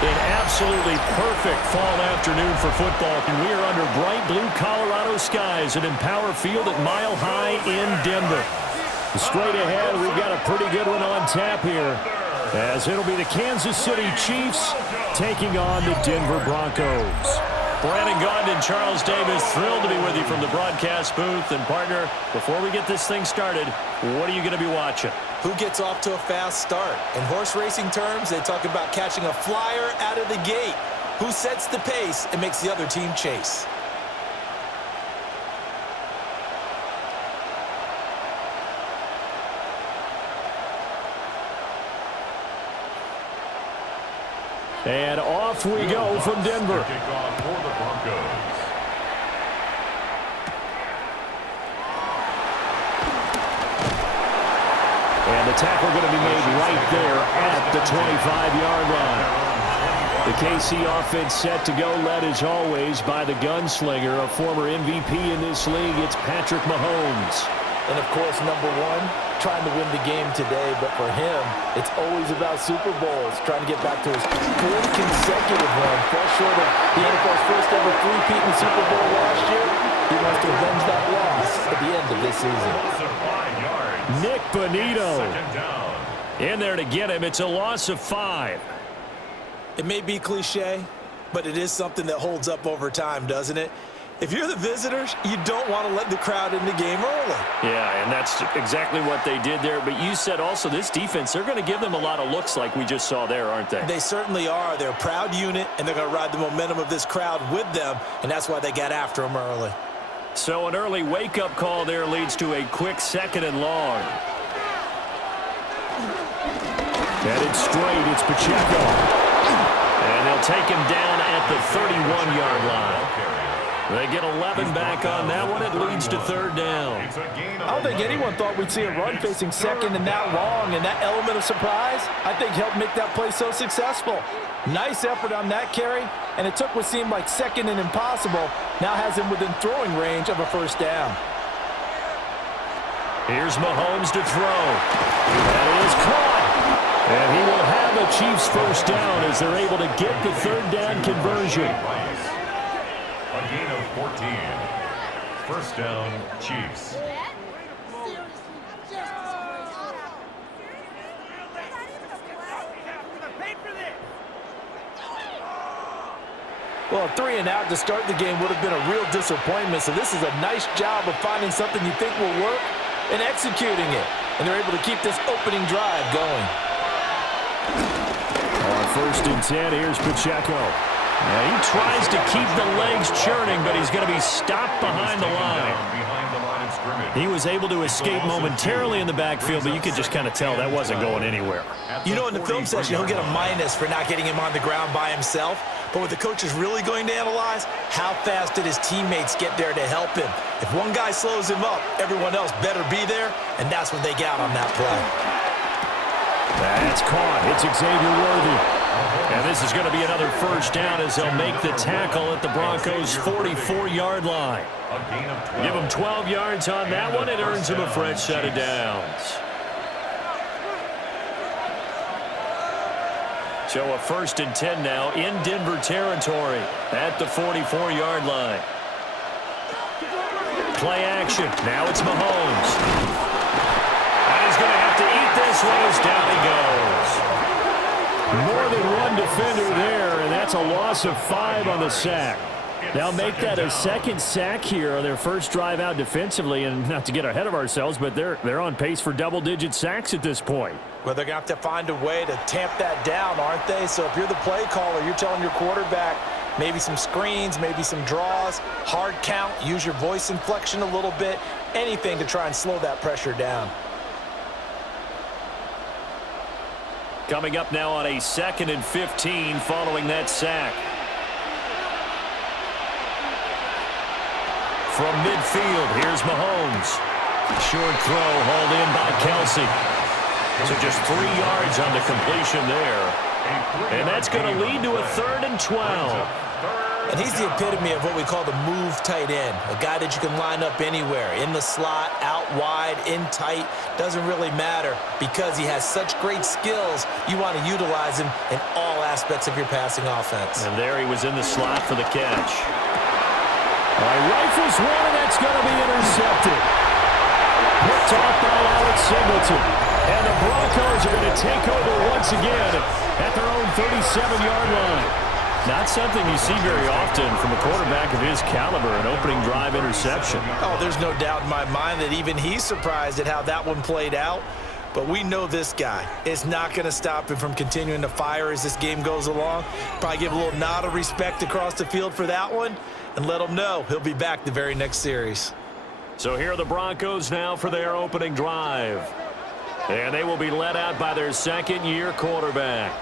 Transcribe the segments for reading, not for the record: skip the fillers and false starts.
An absolutely perfect fall afternoon for football. And we are under bright blue Colorado skies at Empower Field at Mile High in Denver. Straight ahead, we've got a pretty good one on tap here, as it'll be the Kansas City Chiefs taking on the Denver Broncos. Brandon Gaughan, Charles Davis, thrilled to be with you from the broadcast booth. And partner, before we get this thing started, what are you going to be watching? Who gets off to a fast start? In horse racing terms, they talk about catching a flyer out of the gate. Who sets the pace and makes the other team chase? And off we go from Denver. Kickoff for the Broncos. And the tackle going to be made right there at the 25-yard line. The KC offense set to go, led as always by the gunslinger, a former MVP in this league. It's Patrick Mahomes. And, of course, number one, trying to win the game today. But for him, it's always about Super Bowls, trying to get back to his fourth consecutive one. Fell short of the NFL's first ever three-peat in the Super Bowl last year. He wants to avenge that loss at the end of this season. Nick Bonito in there to get him. It's a loss of 5. It may be cliche, but it is something that holds up over time, doesn't it? If you're the visitors, you don't want to let the crowd in the game early. Yeah, and that's exactly what they did there. But you said also this defense, they're going to give them a lot of looks like we just saw there, aren't they? They certainly are. They're a proud unit, and they're going to ride the momentum of this crowd with them, and that's why they got after them early. So an early wake-up call there leads to a quick 2nd and long. Headed straight, it's Pacheco. And they'll take him down at the 31-yard line. They get 11 back on that one. It leads to 3rd down. I don't think anyone thought we'd see a run facing 2nd and that long, and that element of surprise, I think, helped make that play so successful. Nice effort on that carry, and it took what seemed like 2nd and impossible, now has him within throwing range of a 1st down. Here's Mahomes to throw. That is caught. And he will have a Chiefs 1st down as they're able to get the 3rd down conversion. A gain of 14. 1st down, Chiefs. Well, a 3-and-out to start the game would have been a real disappointment, so this is a nice job of finding something you think will work and executing it. And they're able to keep this opening drive going. On 1st and 10, here's Pacheco. Now he tries to keep the legs churning, but he's going to be stopped behind the line. He was able to escape momentarily in the backfield, but you could just kind of tell that wasn't going anywhere. You know, in the film session, he'll get a minus for not getting him on the ground by himself. But what the coach is really going to analyze, how fast did his teammates get there to help him? If one guy slows him up, everyone else better be there, and that's what they got on that play. That's caught. It's Xavier Worthy. And this is going to be another 1st down as they'll make the tackle at the Broncos' 44-yard line. Give him 12 yards on that one. It earns him a fresh set of downs. So a 1st and 10 now in Denver territory at the 44-yard line. Play action. Now it's Mahomes. And he's going to have to eat this one as down he goes. More than one defender there, and that's a loss of 5 on the sack. They'll make that a 2nd sack here on their 1st drive out defensively, and not to get ahead of ourselves, but they're on pace for double-digit sacks at this point. Well, they're going to have to find a way to tamp that down, aren't they? So if you're the play caller, you're telling your quarterback maybe some screens, maybe some draws, hard count, use your voice inflection a little bit, anything to try and slow that pressure down. Coming up now on a 2nd and 15 following that sack. From midfield, here's Mahomes. Short throw hauled in by Kelsey. So just 3 yards on the completion there. And that's going to lead to a 3rd and 12. And he's the epitome of what we call the move tight end, a guy that you can line up anywhere, in the slot, out wide, in tight, doesn't really matter because he has such great skills. You want to utilize him in all aspects of your passing offense. And there he was in the slot for the catch. All right, rifles one, and that's going to be intercepted. Picked off by Alex Singleton. And the Broncos are going to take over once again at their own 37-yard line. Not something you see very often from a quarterback of his caliber, an opening drive interception. Oh, there's no doubt in my mind that even he's surprised at how that one played out. But we know this guy is not going to stop him from continuing to fire as this game goes along. Probably give a little nod of respect across the field for that one and let him know he'll be back the very next series. So here are the Broncos now for their opening drive. And they will be led out by their second-year quarterback.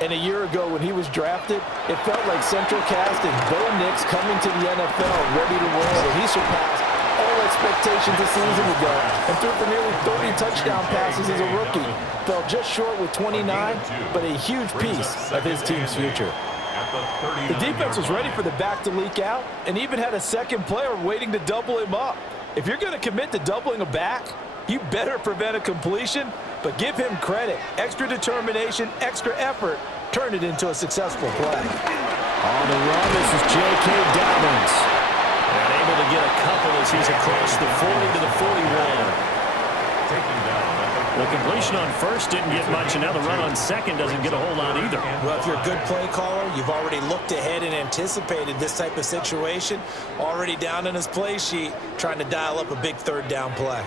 And a year ago when he was drafted, it felt like Central Cast and Bo Nix coming to the NFL ready to roll. And he surpassed all expectations a season ago and threw for nearly 30 touchdown passes as a rookie. Fell just short with 29, but a huge piece of his team's future. The defense was ready for the back to leak out and even had a second player waiting to double him up. If you're going to commit to doubling a back, you better prevent a completion, but give him credit. Extra determination, extra effort, turned it into a successful play. On the run, this is J.K. Dobbins. And able to get a couple as he's across the 40 to the 41. The completion on first didn't get much, and now the run on second doesn't get a whole lot either. Well, if you're a good play caller, you've already looked ahead and anticipated this type of situation. Already down in his play sheet, trying to dial up a big third down play.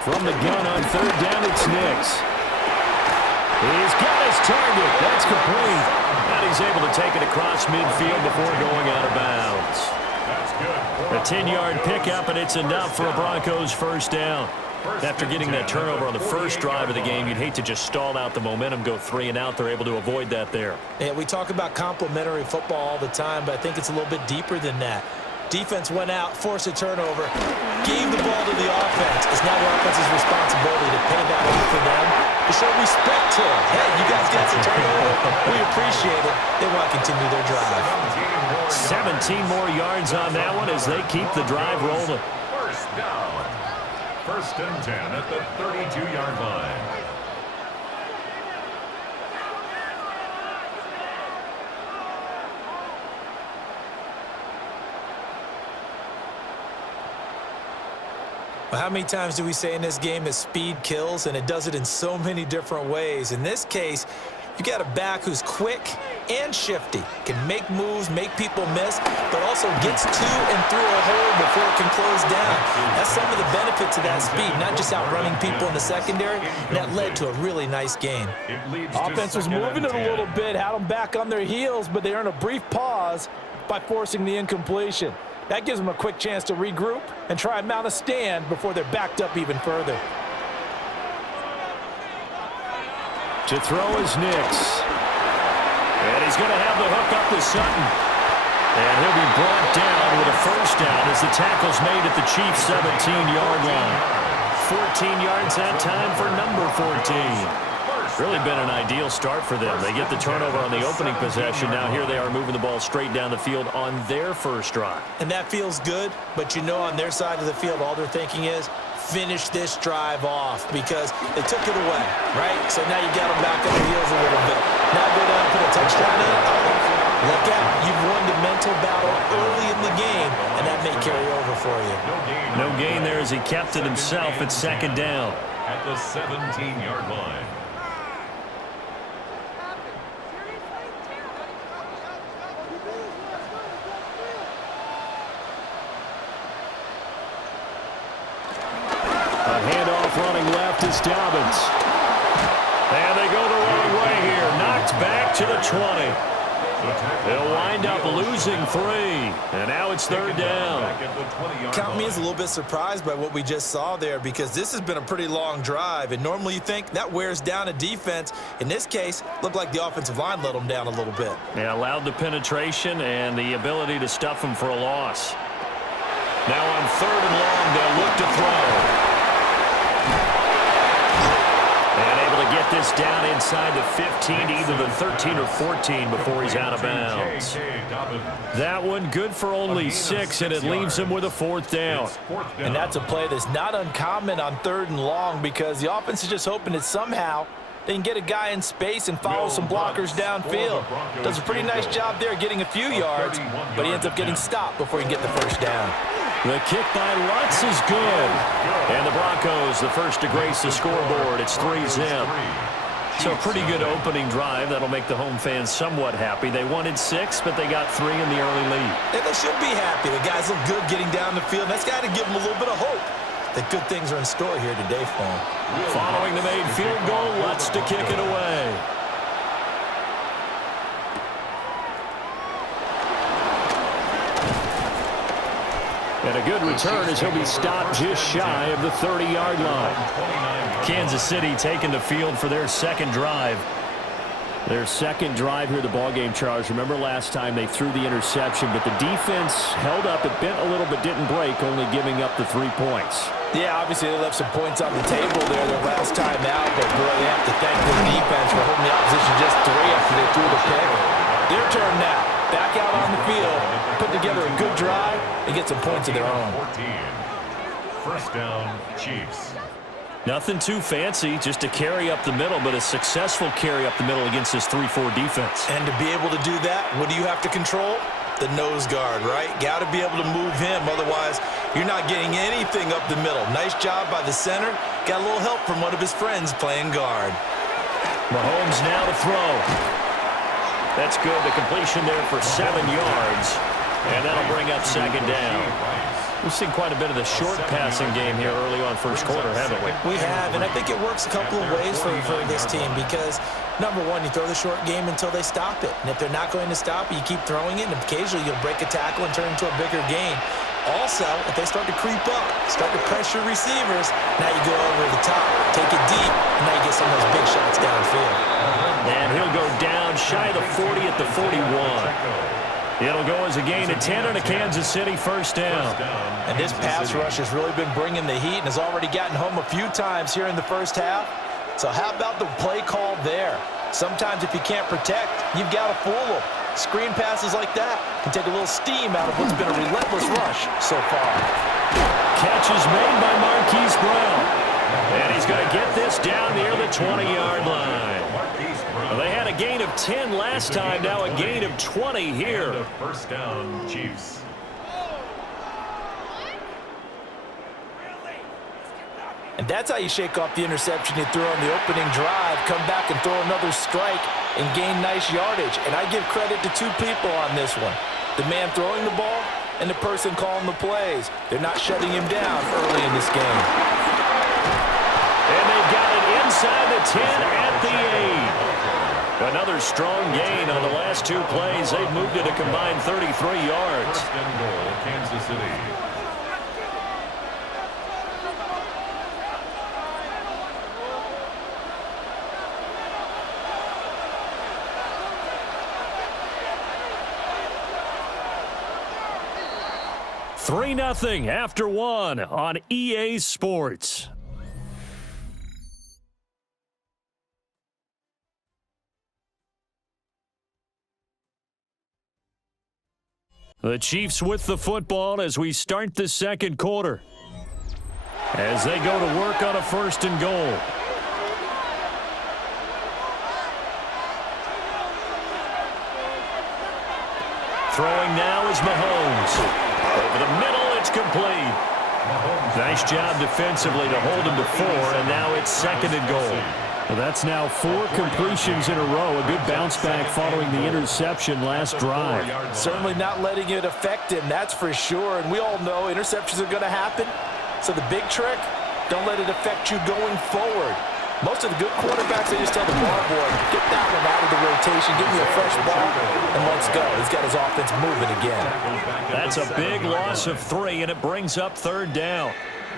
From the gun on third down, it's Nix. He's got his target. That's complete. And he's able to take it across midfield before going out of bounds. A 10-yard pickup, and it's enough for a Broncos first down. After getting that turnover on the first drive of the game, you'd hate to just stall out the momentum, go 3 and out. They're able to avoid that there. Yeah, we talk about complementary football all the time, but I think it's a little bit deeper than that. Defense went out, forced a turnover, gave the ball to the offense. It's now the offense's responsibility to pay that off for them, to show respect to them. Hey, you guys got some turnover. We appreciate it. They want to continue their drive. 17 more yards on that one as they keep the drive rolling. First down. First and 10 at the 32-yard line. Well, how many times do we say in this game that speed kills, and it does it in so many different ways? In this case, you got a back who's quick and shifty, can make moves, make people miss, but also gets to and through a hole before it can close down. That's some of the benefits of that speed, not just outrunning people in the secondary, and that led to a really nice game. Offense was moving it a little bit, had them back on their heels, but they earned a brief pause by forcing the incompletion. That gives them a quick chance to regroup and try and mount a stand before they're backed up even further. To throw is Nix. And he's going to have the hook up to Sutton. And he'll be brought down with a first down as the tackle's made at the Chiefs' 17-yard line. 14 yards that time for number 14. Really been an ideal start for them. They get the turnover on the opening possession. Now here they are moving the ball straight down the field on their first drive. And that feels good, but you know on their side of the field all they're thinking is finish this drive off because they took it away, right? So now you got them back on their heels a little bit. Now go down and put a touchdown in. Look out. You've won the mental battle early in the game, and that may carry over for you. No gain there as he kept it himself at second down. At the 17-yard line. Running left is Dobbins. And they go the wrong way here. Knocked back to the 20. They'll wind up losing 3. And now it's third down. Count me as a little bit surprised by what we just saw there because this has been a pretty long drive. And normally you think that wears down a defense. In this case, looked like the offensive line let them down a little bit. Yeah, allowed the penetration and the ability to stuff them for a loss. Now on third and long, they'll look to throw. And able to get get this down inside the 15 to either the 13 or 14 before he's out of bounds. That one good for only 6, and it leaves him with a 4th down. And that's a play that's not uncommon on 3rd and long because the offense is just hoping that somehow they can get a guy in space and follow some blockers downfield. Does a pretty nice job there getting a few yards, but he ends up getting stopped before he can get the 1st down. The kick by Lutz is good. And the Broncos, the first to grace the scoreboard. It's 3-zip. So a pretty good opening drive. That'll make the home fans somewhat happy. They wanted 6, but they got 3 in the early lead. And they should be happy. The guys look good getting down the field. That's got to give them a little bit of hope that good things are in store here today for them. Following the made field goal, Lutz to kick it away. And a good return as he'll be stopped just shy of the 30-yard line. Kansas City taking the field for their 2nd drive. Their 2nd drive here, the ballgame, Charles. Remember last time they threw the interception, but the defense held up. It bent a little but didn't break, only giving up the 3 points. Yeah, obviously they left some points on the table there their last time out, but boy, they have to thank the defense for holding the opposition just 3 after they threw the pick. Their turn now. Back out on the field, put together a good drive, and get some points of their own. 1st down, Chiefs. Nothing too fancy, just a carry up the middle, but a successful carry up the middle against this 3-4 defense. And to be able to do that, what do you have to control? The nose guard, right? Got to be able to move him, otherwise you're not getting anything up the middle. Nice job by the center. Got a little help from one of his friends playing guard. Mahomes now to throw. That's good. The completion there for 7 yards. And that'll bring up 2nd down. We've seen quite a bit of the short passing game here early on 1st quarter, haven't we? We have, and I think it works a couple of ways for this team because, number one, you throw the short game until they stop it. And if they're not going to stop it, you keep throwing it, and occasionally you'll break a tackle and turn it into a bigger gain. Also, if they start to creep up, start to pressure receivers, now you go over the top, take it deep, and now you get some of those big shots downfield. And he'll go down shy of the 40 at the 41. It'll go as a gain of 10 and a Kansas City 1st down. And this pass rush has really been bringing the heat and has already gotten home a few times here in the 1st half. So how about the play call there? Sometimes if you can't protect, you've got to fool them. Screen passes like that can take a little steam out of what's been a relentless rush so far. Catch is made by Marquise Brown. And he's going to get this down near the 20-yard line. Well, they had a gain of 10 last time, now a gain of 20 here. 1st down, Chiefs. And that's how you shake off the interception you threw on the opening drive, come back and throw another strike and gain nice yardage. And I give credit to 2 people on this one. The man throwing the ball and the person calling the plays. They're not shutting him down early in this game. And they've got it inside the 10 at the 8. Another strong gain on the last 2 plays. They've moved it a combined 33 yards. 1st and goal, Kansas City. Three 0 after 1 on EA Sports. The Chiefs with the football as we start the 2nd quarter. As they go to work on a 1st and goal. Throwing now is Mahomes. Over the middle, it's complete. Nice job defensively to hold him to 4, and now it's 2nd and goal. Well, that's now 4 completions in a row. A good bounce back following the interception last drive. Certainly not letting it affect him, that's for sure. And we all know interceptions are going to happen. So the big trick, don't let it affect you going forward. Most of the good quarterbacks, they just tell the ball boy, get that one out of the rotation, give me a fresh ball, and let's go. He's got his offense moving again. That's a big loss of 3, and it brings up 3rd down.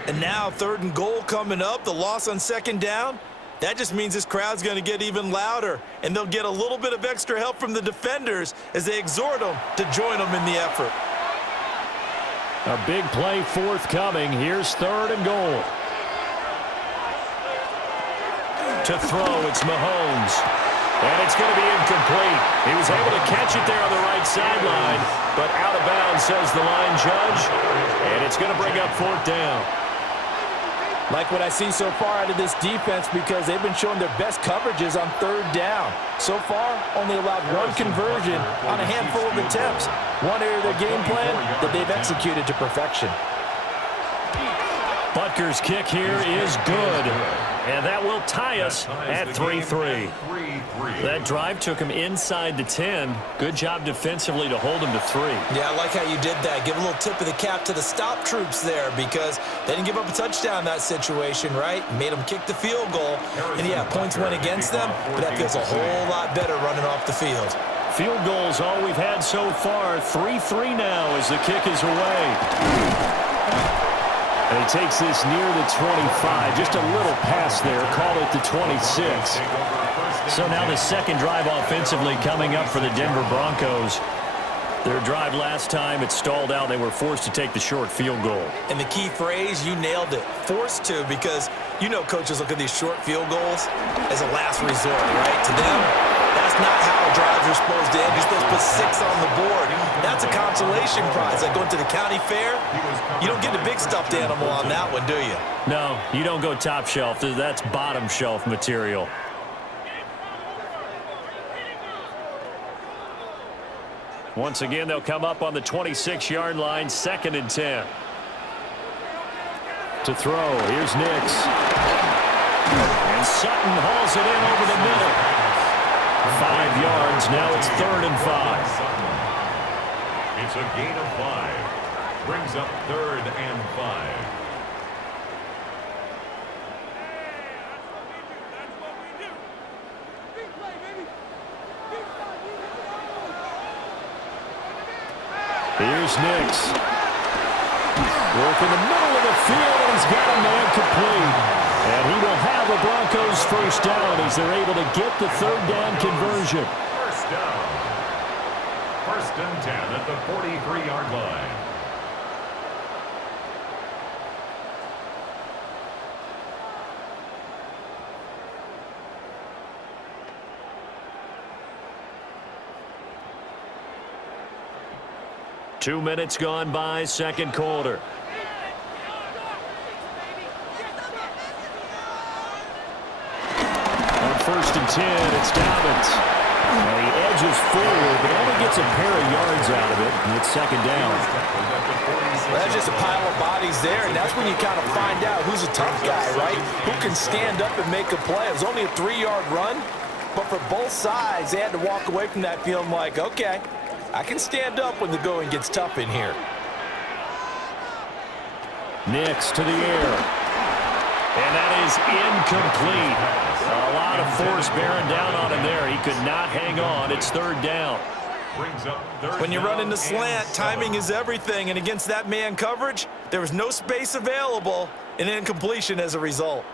And now 3rd and goal coming up, the loss on 2nd down. That just means this crowd's going to get even louder, and they'll get a little bit of extra help from the defenders as they exhort them to join them in the effort. A big play forthcoming. Here's 3rd and goal. To throw, it's Mahomes. And it's going to be incomplete. He was able to catch it there on the right sideline, but out of bounds, says the line judge. And it's going to bring up 4th down. Like what I see so far out of this defense because they've been showing their best coverages on 3rd down. So far, only allowed 1 conversion on a handful of attempts. One area of their game plan that they've executed to perfection. Butker's kick here is good. And that will tie us at 3-3. That drive took him inside the 10. Good job defensively to hold him to 3. Yeah, I like how you did that. Give a little tip of the cap to the stop troops there because they didn't give up a touchdown in that situation, right? Made them kick the field goal. And, yeah, points went against them, but that feels a whole lot better running off the field. Field goals all we've had so far. 3-3 now as the kick is away. And he takes this near the 25. Just a little pass there. Call it the 26. So now the second drive offensively coming up for the Denver Broncos. Their drive last time, it stalled out. They were forced to take the short field goal. And the key phrase, you nailed it. Forced to, because you know coaches look at these short field goals as a last resort, right? To them, that's not how drives are supposed to end. You're supposed to put 6 on the board. That's a consolation prize. Like going to the county fair, you don't get a big stuffed animal on that one, do you? No, you don't go top shelf. That's bottom shelf material. Once again, they'll come up on the 26-yard line, 2nd and 10. To throw, here's Nix. And Sutton hauls it in over the middle. 5 yards, now it's 3rd and 5. It's a gain of 5. Brings up 3rd and 5. Here's Nix. Work in the middle of the field, and he's got a man complete. And he will have the Broncos first down as they're able to get the 3rd down conversion. First down. 1st and 10 at the 43-yard line. Two minutes gone by, 2nd quarter. On 1st and 10, it's Dobbins. And he edges forward, but only gets a pair of yards out of it, and it's 2nd down. Well, that's just a pile of bodies there, and that's when you kind of find out who's a tough guy, right? Who can stand up and make a play. It was only a 3-yard run, but for both sides, they had to walk away from that feeling like, okay, I can stand up when the going gets tough in here. Nix to the air. And that is incomplete. A lot of force bearing down on him there. He could not hang on. It's 3rd down. When you run into slant, timing is everything. And against that man coverage, there was no space available, and incompletion as a result.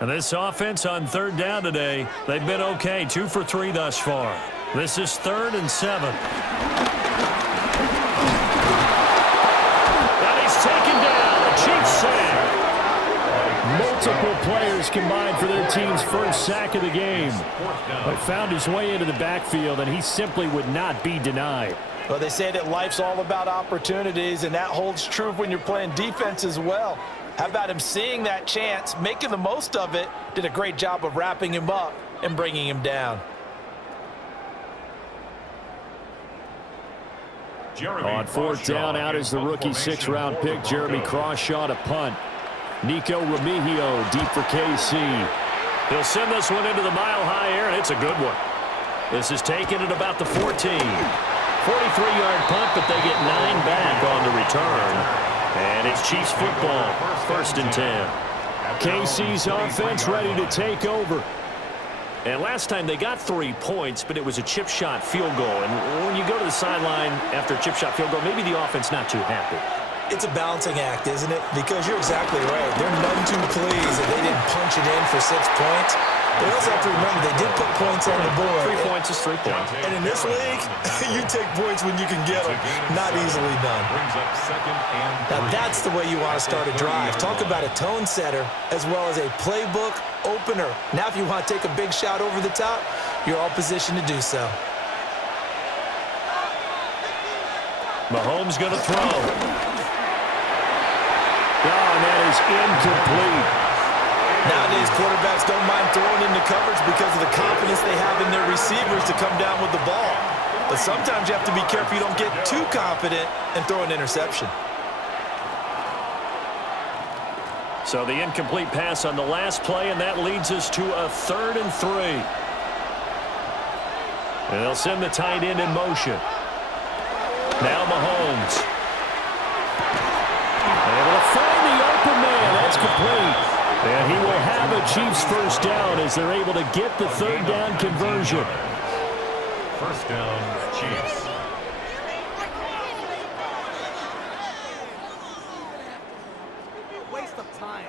And this offense on 3rd down today, they've been okay. 2 for 3 thus far. This is 3rd and 7. And he's taken down. A Chiefs sack. Multiple players combined for their team's first sack of the game. But found his way into the backfield, and he simply would not be denied. Well, they say that life's all about opportunities, and that holds true when you're playing defense as well. How about him seeing that chance, making the most of it, did a great job of wrapping him up and bringing him down. On 4th down, out is the rookie 6th-round pick, Jeremy Crawshaw, to punt. Nico Remigio deep for KC. He'll send this one into the mile-high air, and it's a good one. This is taken at about the 14. 43-yard punt, but they get 9 back on the return. And it's Chiefs football, 1st and 10. KC's offense ready to take over. And last time they got 3 points, but it was a chip shot field goal. And when you go to the sideline after a chip shot field goal, maybe the offense not too happy. It's a balancing act, isn't it? Because you're exactly right. They're none too pleased that they didn't punch it in for 6 points. They also have to remember they did put points on the board. 3 points is 3 points. And in this league, you take points when you can get them. Not easily done. Now that's the way you want to start a drive. Talk about a tone setter as well as a playbook opener. Now if you want to take a big shot over the top, you're all positioned to do so. Mahomes going to throw. And that is incomplete. Nowadays, quarterbacks don't mind throwing into coverage because of the confidence they have in their receivers to come down with the ball. But sometimes you have to be careful you don't get too confident and throw an interception. So the incomplete pass on the last play, and that leads us to a 3rd and 3. And they'll send the tight end in motion. Now Mahomes. Able to find the open man. That's complete. And he will have a Chiefs first down as they're able to get the 3rd down conversion. First down, Chiefs. Waste of time.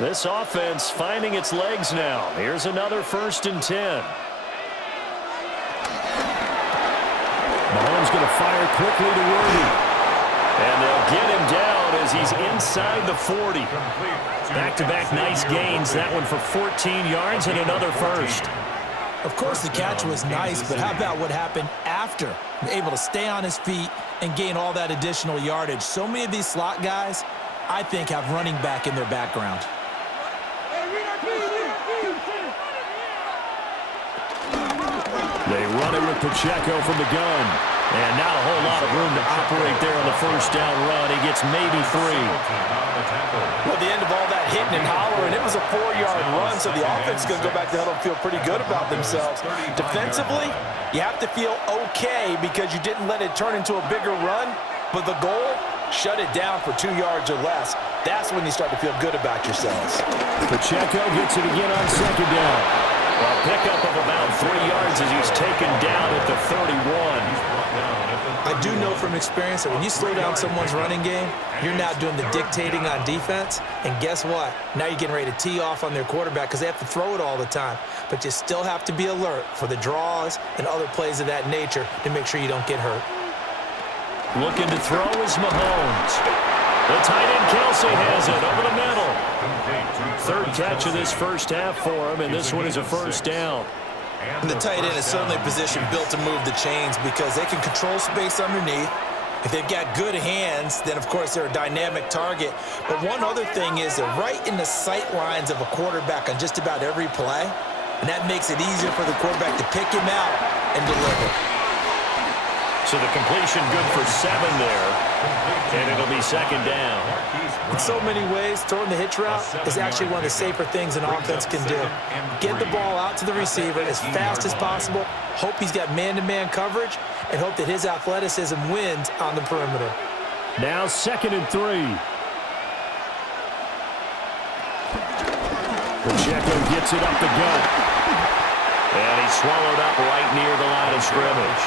This offense finding its legs now. Here's another 1st and 10. Mahomes going to fire quickly to Worthy. And they'll get him down as he's inside the 40. Back-to-back nice gains. That one for 14 yards and another first. Of course, the catch was nice, but how about what happened after? Able to stay on his feet and gain all that additional yardage. So many of these slot guys, I think, have running back in their background. They run it with Pacheco from the gun. And not a whole lot of room to operate there on the first down run. He gets maybe 3. Well, the end of all that hitting and hollering, it was a 4-yard run, so the offense is going to go back to huddle and feel pretty good about themselves. Defensively, you have to feel okay because you didn't let it turn into a bigger run, but the goal, shut it down for 2 yards or less. That's when you start to feel good about yourselves. Pacheco gets it again on 2nd down. Well, pickup of about 3 yards as he's taken down at the 31. I do know from experience that when you slow down someone's running game, you're now doing the dictating on defense. And guess what? Now you're getting ready to tee off on their quarterback because they have to throw it all the time. But you still have to be alert for the draws and other plays of that nature to make sure you don't get hurt. Looking to throw is Mahomes. The tight end Kelsey has it over the middle. 3rd catch of this first half for him, and this one is a first down. And the tight end is certainly a position built to move the chains because they can control space underneath. If they've got good hands, then of course they're a dynamic target. But one other thing is they're right in the sight lines of a quarterback on just about every play. And that makes it easier for the quarterback to pick him out and deliver. So the completion good for 7 there. And it'll be 2nd down. In so many ways, throwing the hitch route is actually one of the safer things an offense can do. Get the ball out to the receiver as fast as possible, hope he's got man-to-man coverage, and hope that his athleticism wins on the perimeter. Now 2nd and 3. Pacheco gets it up the gut. And he's swallowed up right near the line of scrimmage.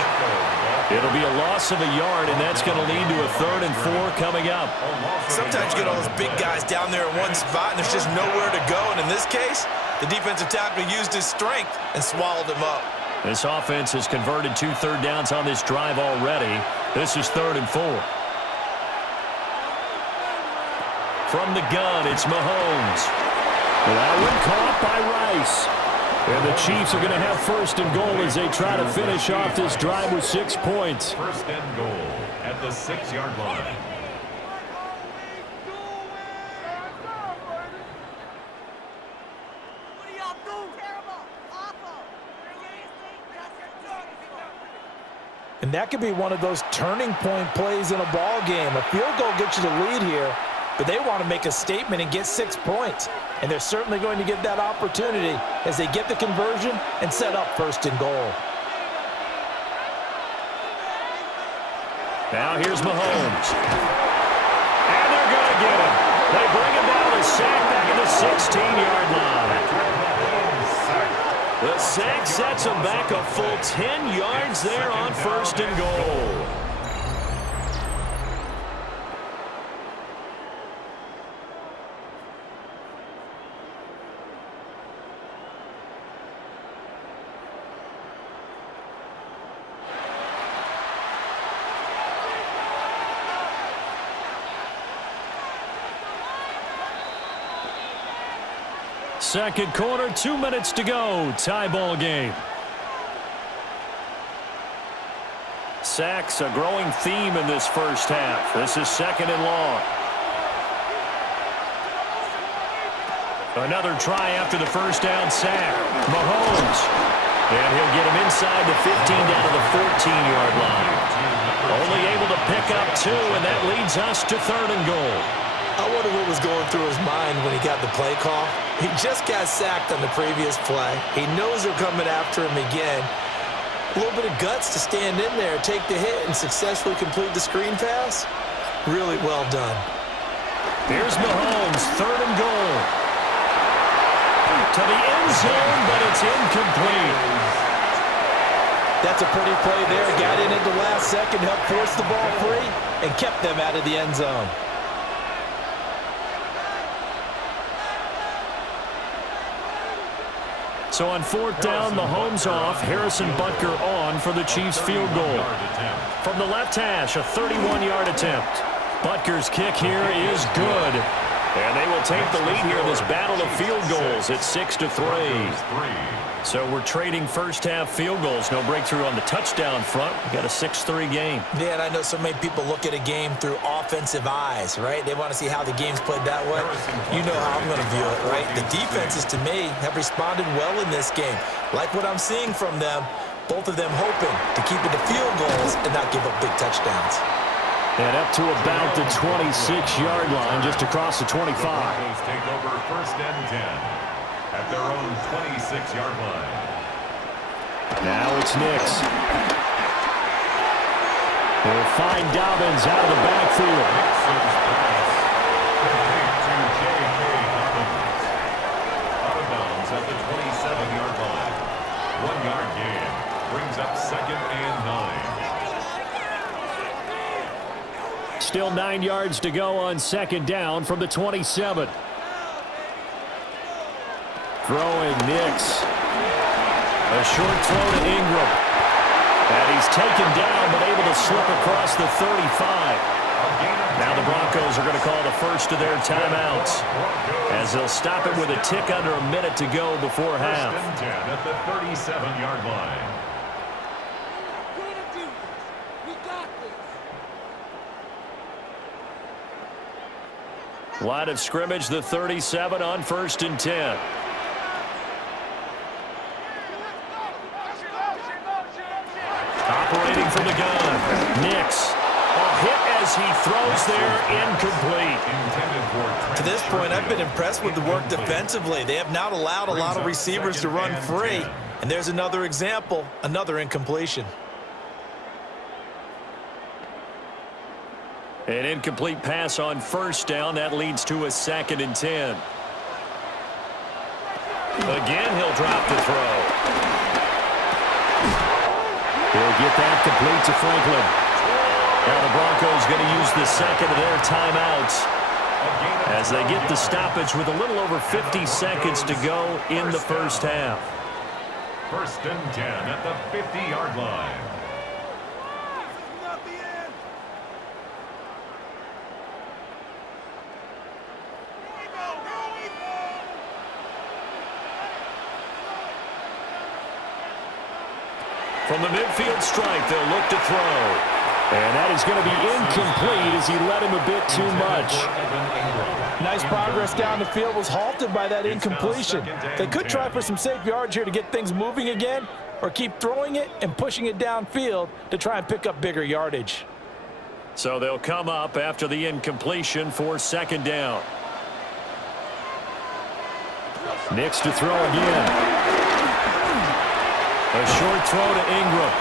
It'll be a loss of a yard, and that's going to lead to a 3rd and 4 coming up. Sometimes you get all those big guys down there in one spot, and there's just nowhere to go. And in this case, the defensive tackle used his strength and swallowed him up. This offense has converted 2 third downs on this drive already. This is 3rd and 4. From the gun, it's Mahomes. That one caught by Rice. And the Chiefs are going to have 1st and goal as they try to finish off this drive with 6 points. 1st and goal at the 6-yard line. And that could be one of those turning point plays in a ball game. A field goal gets you the lead here, but they want to make a statement and get 6 points. And they're certainly going to get that opportunity as they get the conversion and set up 1st and goal. Now here's Mahomes. And they're going to get him. They bring him down a sack back at the 16-yard line. The sack sets him back a full 10 yards there on 1st and goal. Second quarter, 2 minutes to go. Tie ball game. Sacks, a growing theme in this first half. This is second and long. Another try after the first down sack. Mahomes. And he'll get him inside the 15 down to the 14-yard line. Only able to pick up 2, and that leads us to third and goal. I wonder what was going through his mind when he got the play call. He just got sacked on the previous play. He knows they're coming after him again. A little bit of guts to stand in there, take the hit, and successfully complete the screen pass. Really well done. Here's Mahomes, third and goal. To the end zone, but it's incomplete. That's a pretty play there. Got in at the last second, helped force the ball free, and kept them out of the end zone. So on fourth down, Mahomes off, Harrison Butker on for the Chiefs field goal. From the left hash, a 31-yard attempt. Butker's kick here is good. And they will take the lead here in this battle of field goals at 6-3. So we're trading first half field goals. No breakthrough on the touchdown front. We got a 6-3 game. Yeah, and I know so many people look at a game through offensive eyes, right? They want to see how the game's played that way. You know how I'm going to view it, right? The defenses, to me, have responded well in this game. Like what I'm seeing from them, both of them hoping to keep it to field goals and not give up big touchdowns. And up to about the 26-yard line, just across the 25. Broncos take over first and 10 at their own 26-yard line. Now it's Nix. They'll find Dobbins out of the backfield. Nixon's pass complete to J.K. Dobbins. Out of bounds at the 27-yard line. 1-yard gain brings up second and 9. Still 9 yards to go on second down from the 27. Throwing Nix. A short throw to Ingram. And he's taken down but able to slip across the 35. Now the Broncos are going to call the first of their timeouts as they'll stop it with a tick under a minute to go before half. First and 10 at the 37-yard line. Line of scrimmage, the 37 on first and 10. Operating from the gun. Nix. A hit as he throws there, incomplete. To this point, I've been impressed with the work defensively. They have not allowed a lot of receivers to run free. And there's another example, another incompletion. An incomplete pass on first down. That leads to a second and 10. Again, he'll drop the throw. He'll get that complete to Franklin. Now the Broncos going to use the second of their timeouts as they get the stoppage with a little over 50 seconds to go in the first half. First and 10 at the 50-yard line. From the midfield stripe, they'll look to throw. And that is going to be incomplete as he led him a bit too much. Nice progress down the field, was halted by that incompletion. They could try for some safe yards here to get things moving again, or keep throwing it and pushing it downfield to try and pick up bigger yardage. So they'll come up after the incompletion for second down. Nix to throw again. A short throw to Ingram.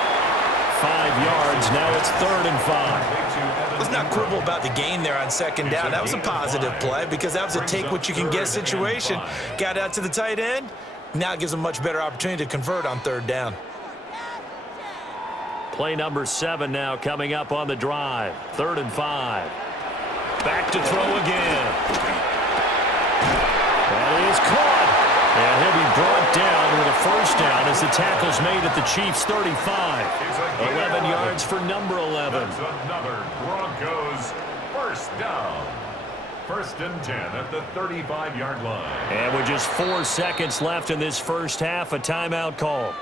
5 yards. Now it's third and 5. Let's not quibble about the gain there on second down. That was a positive play because that was a take-what-you-can-get situation. Got out to the tight end. Now it gives them a much better opportunity to convert on third down. Play number 7 now coming up on the drive. Third and 5. Back to throw again. That is caught. And he'll be brought down with a first down as the tackle's made at the Chiefs' 35. 11 yards for number 11. That's another Broncos first down. First and 10 at the 35-yard line. And with just 4 seconds left in this first half, a timeout call.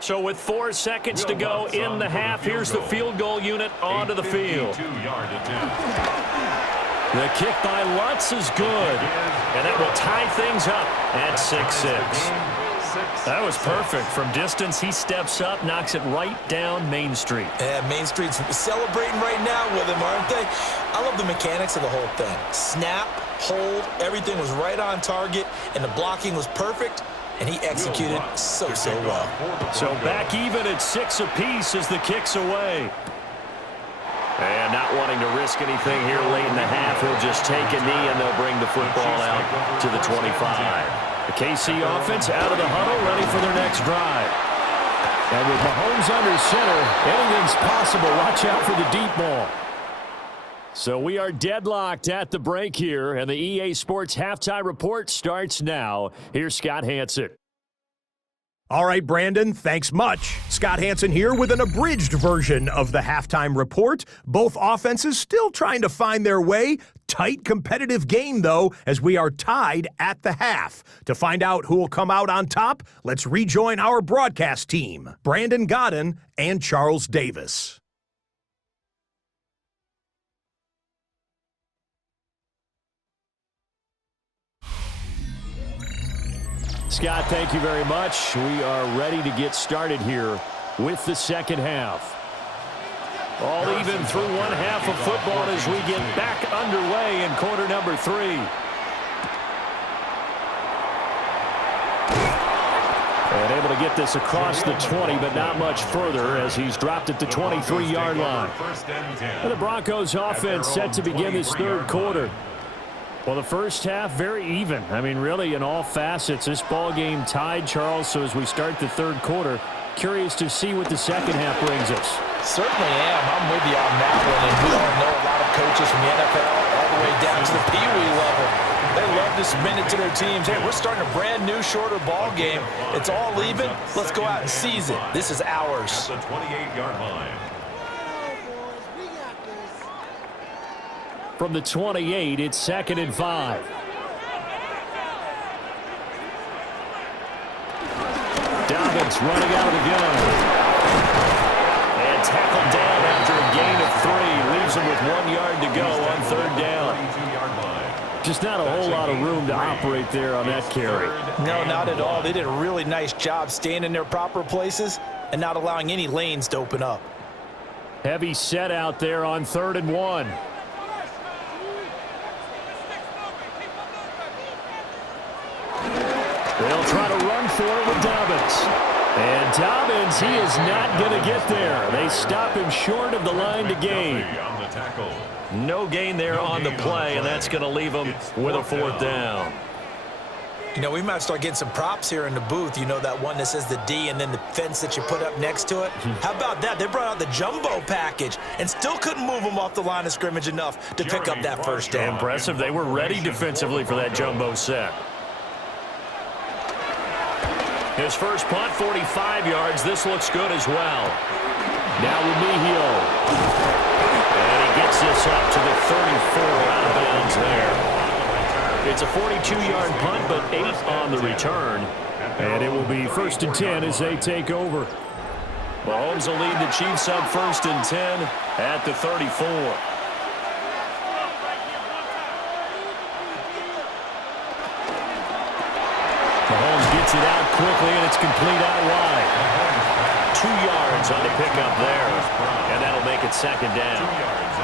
So with 4 seconds to go in the half, here's the field goal unit onto the field. The kick by Lutz is good, and that will tie things up at 6-6. That was perfect. From distance, he steps up, knocks it right down Main Street. Yeah, Main Street's celebrating right now with him, aren't they? I love the mechanics of the whole thing. Snap, hold, everything was right on target, and the blocking was perfect. And he executed so well. So back even at 6 apiece as the kick's away. And not wanting to risk anything here late in the half, he'll just take a knee and they'll bring the football out to the 25. The KC offense out of the huddle, ready for their next drive. And with Mahomes under center, anything's possible. Watch out for the deep ball. So we are deadlocked at the break here, and the EA Sports Halftime Report starts now. Here's Scott Hansen. All right, Brandon, thanks much. Scott Hansen here with an abridged version of the Halftime Report. Both offenses still trying to find their way. Tight competitive game, though, as we are tied at the half. To find out who will come out on top, let's rejoin our broadcast team, Brandon Godden and Charles Davis. Scott, thank you very much. We are ready to get started here with the second half. All even through one half of football as we get back underway in quarter number 3. And able to get this across the 20, but not much further as he's dropped at the 23-yard line. And the Broncos offense set to begin this third quarter. Well, the first half, very even. I mean, really, in all facets, this ball game tied, Charles. So as we start the third quarter, curious to see what the second half brings us. Certainly am. I'm with you on that one. And we all know a lot of coaches from the NFL all the way down to the Pee-wee level. They love to submit it to their teams. Hey, we're starting a brand new, shorter ball game. It's all even. Let's go out and seize it. This is ours. At the 28-yard line. From the 28, it's 2nd and 5. Dobbins running out of the gun. And tackled down after a gain of 3. Leaves him with 1 yard to go on third down. Just not a whole lot of room to operate there on that carry. No, not at all. They did a really nice job staying in their proper places and not allowing any lanes to open up. Heavy set out there on 3rd and 1. They'll try to run for it with Dobbins. And Dobbins, he is not going to get there. They stop him short of the line to gain. No gain there on the play, and that's going to leave him with a 4th down. You know, we might start getting some props here in the booth. You know, that one that says the D and then the fence that you put up next to it? How about that? They brought out the jumbo package and still couldn't move them off the line of scrimmage enough to pick up that first down. Impressive. They were ready defensively for that jumbo set. His first punt, 45 yards. This looks good as well. Now Remigio. And he gets this up to the 34 out of bounds there. It's a 42-yard punt, but 8 on the return. And it will be 1st and 10 as they take over. Mahomes will lead the Chiefs up 1st and 10 at the 34. Mahomes gets it out quickly, and it's complete out wide. 2 yards on the pickup there, and that'll make it 2nd down.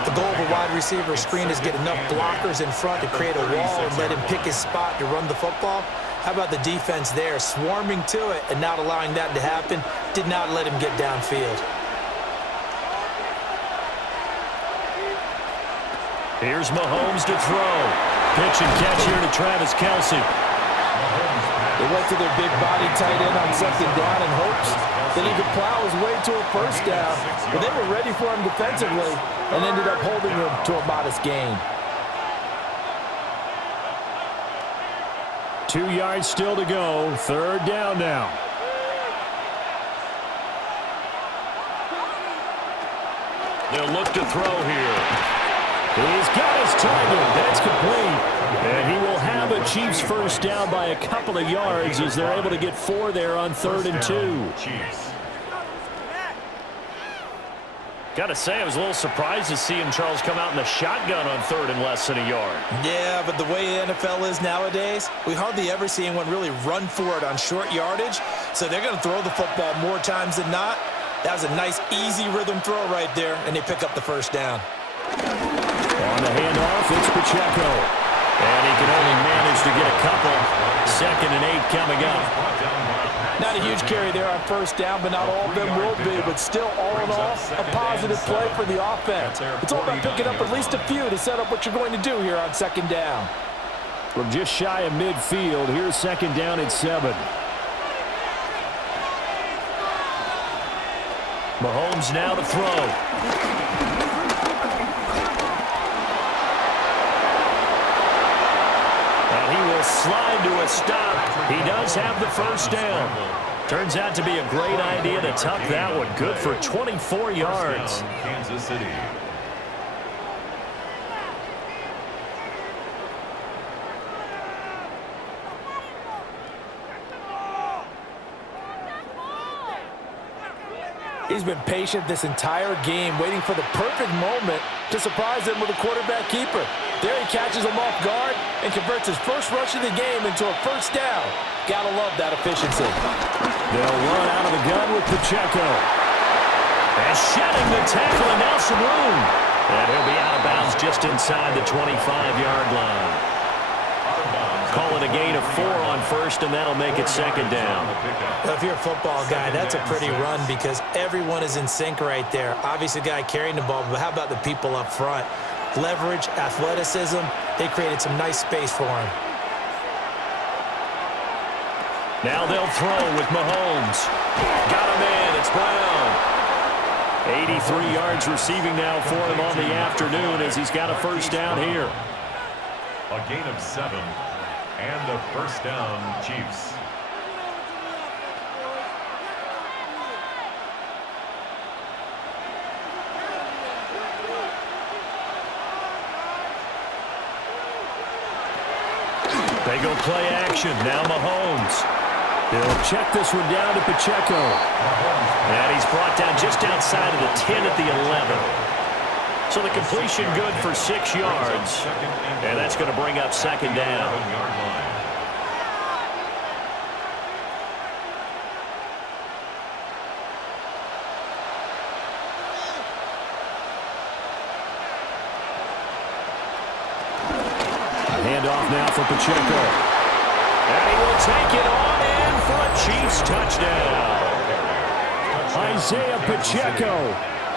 The goal of a wide receiver screen is get enough blockers in front to create a wall and let him pick his spot to run the football. How about the defense there, swarming to it and not allowing that to happen? Did not let him get downfield. Here's Mahomes to throw. Pitch and catch here to Travis Kelce. They went to their big body tight end on 2nd down in hopes that he could plow his way to a first down, but they were ready for him defensively and ended up holding him to a modest gain. 2 yards still to go. 3rd down now. They'll look to throw here. He's got his target. That's complete. And he will have a Chiefs first down by a couple of yards as they're able to get 4 there on 3rd and 2. Chiefs. Got to say, I was a little surprised to see him, Charles, come out in the shotgun on 3rd and less than a yard. Yeah, but the way the NFL is nowadays, we hardly ever see anyone really run for it on short yardage. So they're going to throw the football more times than not. That was a nice, easy rhythm throw right there, and they pick up the first down. On the handoff, it's Pacheco. And he can only manage to get a couple. 2nd and 8 coming up. Not a huge carry there on first down, but not all of them will be. But still, all in all, a positive play for the offense. It's all about picking up at least a few to set up what you're going to do here on 2nd down. From just shy of midfield, here's 2nd down and 7. Mahomes now to throw. And he will slide to a stop. He does have the first down. Turns out to be a great idea to tuck that one. Good for 24 yards. Kansas City. He's been patient this entire game, waiting for the perfect moment to surprise them with a quarterback keeper. There he catches him off guard and converts his first rush of the game into a first down. Gotta love that efficiency. They'll run out of the gun with Pacheco. And shedding the tackle, and now some room. And he'll be out of bounds just inside the 25-yard line. Call it a gain of 4 on first, and that'll make it 2nd down. Well, if you're a football guy, that's a pretty run because everyone is in sync right there. Obviously, the guy carrying the ball, but how about the people up front? Leverage, athleticism, they created some nice space for him. Now they'll throw with Mahomes. Got him in. It's Brown. 83 yards receiving now for him on the afternoon as he's got a first down here. A gain of 7 and a first down, Chiefs. They go play action. Now Mahomes. He'll check this one down to Pacheco. And he's brought down just outside of the 10 at the 11. So the completion good for 6 yards. And that's going to bring up 2nd down. Handoff now for Pacheco. And he will take it on in for a Chiefs touchdown. Isaiah Pacheco,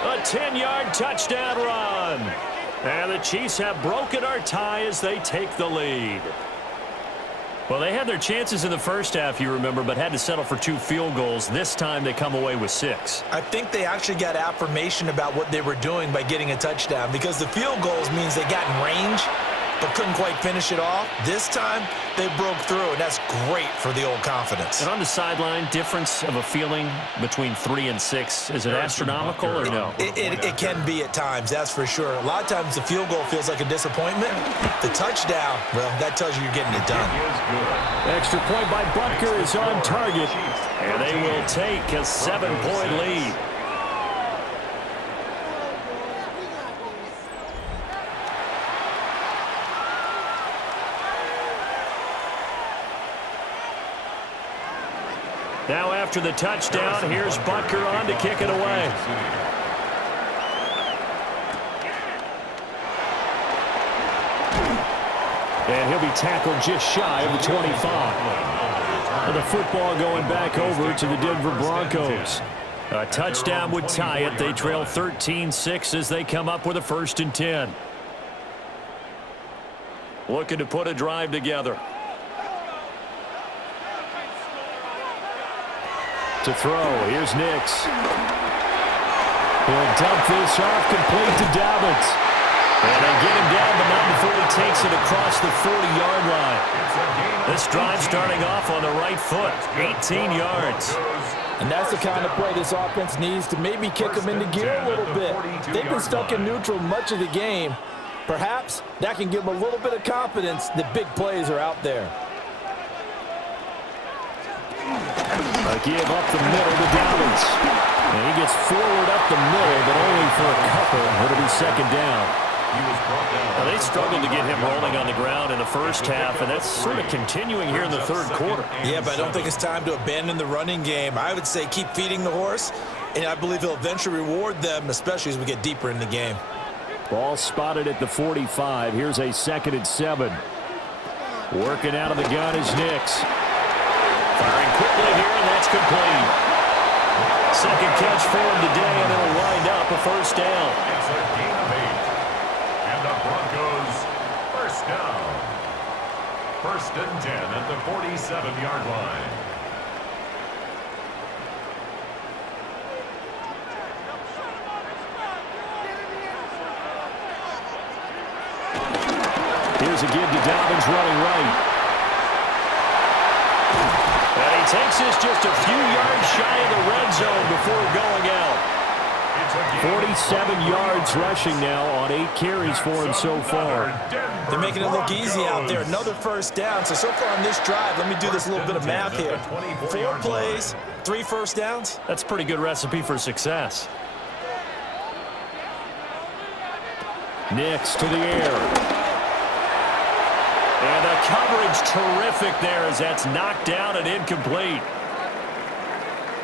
a 10-yard touchdown run. And the Chiefs have broken our tie as they take the lead. Well, they had their chances in the first half, you remember, but had to settle for 2 field goals. This time they come away with 6. I think they actually got affirmation about what they were doing by getting a touchdown because the field goals means they got in range but couldn't quite finish it off. This time, they broke through, and that's great for the old confidence. And on the sideline, difference of a feeling between 3 and 6, is it astronomical or no? It can be at times, that's for sure. A lot of times, the field goal feels like a disappointment. The touchdown, well, that tells you you're getting it done. Extra point by Butker is on target, and they will take a 7-point lead. Now after the touchdown, here's Butker on to kick it away. And he'll be tackled just shy of the 25. And the football going back over to the Denver Broncos. A touchdown would tie it. They trail 13-6 as they come up with a 1st and 10. Looking to put a drive together. To throw, here's Nix. He'll dump this off, complete to Dobbins. And they get him down, but not before he takes it across the 40-yard line. This drive starting off on the right foot, 18 yards. And that's the kind of play this offense needs to maybe kick them into gear a little bit. They've been stuck in neutral much of the game. Perhaps that can give them a little bit of confidence that big plays are out there. A give up the middle to Dobbins. And he gets forward up the middle, but only for a couple. It'll be second down. Well, they struggled to get him rolling on the ground in the first half, and that's sort of continuing here in the third quarter. Yeah, but I don't think it's time to abandon the running game. I would say keep feeding the horse, and I believe he'll eventually reward them, especially as we get deeper in the game. Ball spotted at the 45. Here's a 2nd and 7. Working out of the gun is Nix. Firing quickly here, and that's complete. Second catch for him today, and it'll wind up a first down. It's a gain of 8. And the Broncos first down. 1st and 10 at the 47-yard line. Here's a give to Dobbins running right. And he takes this just a few yards shy of the red zone before going out. 47 yards rushing now on 8 carries for him so far. They're making it look easy out there. Another first down. So far on this drive, let me do this little bit of math here. 4 plays, 3 first downs. That's a pretty good recipe for success. Nix to the air. And the coverage terrific there as that's knocked down and incomplete.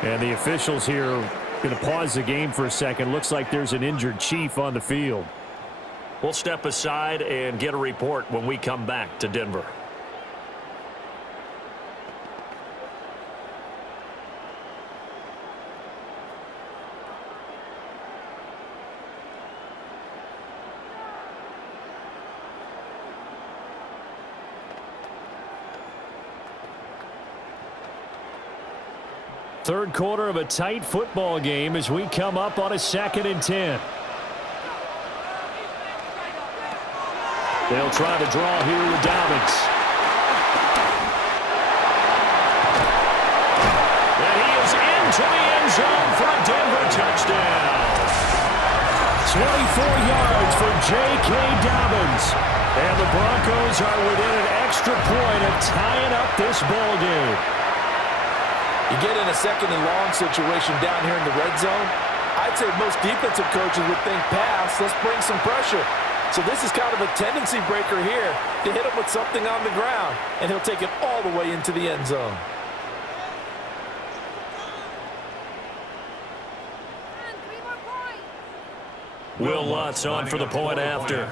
And the officials here going to pause the game for a second. Looks like there's an injured Chief on the field. We'll step aside and get a report when we come back to Denver. Third quarter of a tight football game as we come up on a 2nd and 10. They'll try to draw here with Dobbins. And he is into the end zone for a Denver touchdown. 24 yards for J.K. Dobbins. And the Broncos are within an extra point of tying up this ball game. You get in a 2nd and long situation down here in the red zone, I'd say most defensive coaches would think pass, let's bring some pressure. So this is kind of a tendency breaker here to hit him with something on the ground, and he'll take it all the way into the end zone. Will Lutz on for the point after.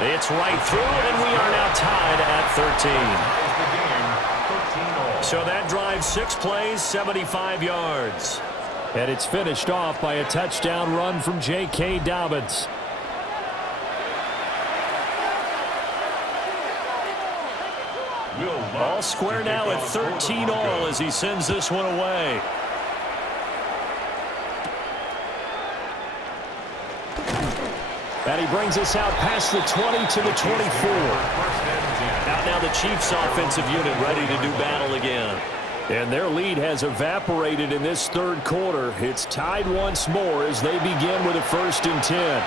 It's right through, and we are now tied at 13. So that drives 6 plays, 75 yards. And it's finished off by a touchdown run from J.K. Dobbins. All square now at 13 all as he sends this one away. And he brings us out past the 20 to the 24. Out now the Chiefs offensive unit ready to do battle again. And their lead has evaporated in this third quarter. It's tied once more as they begin with a 1st and 10.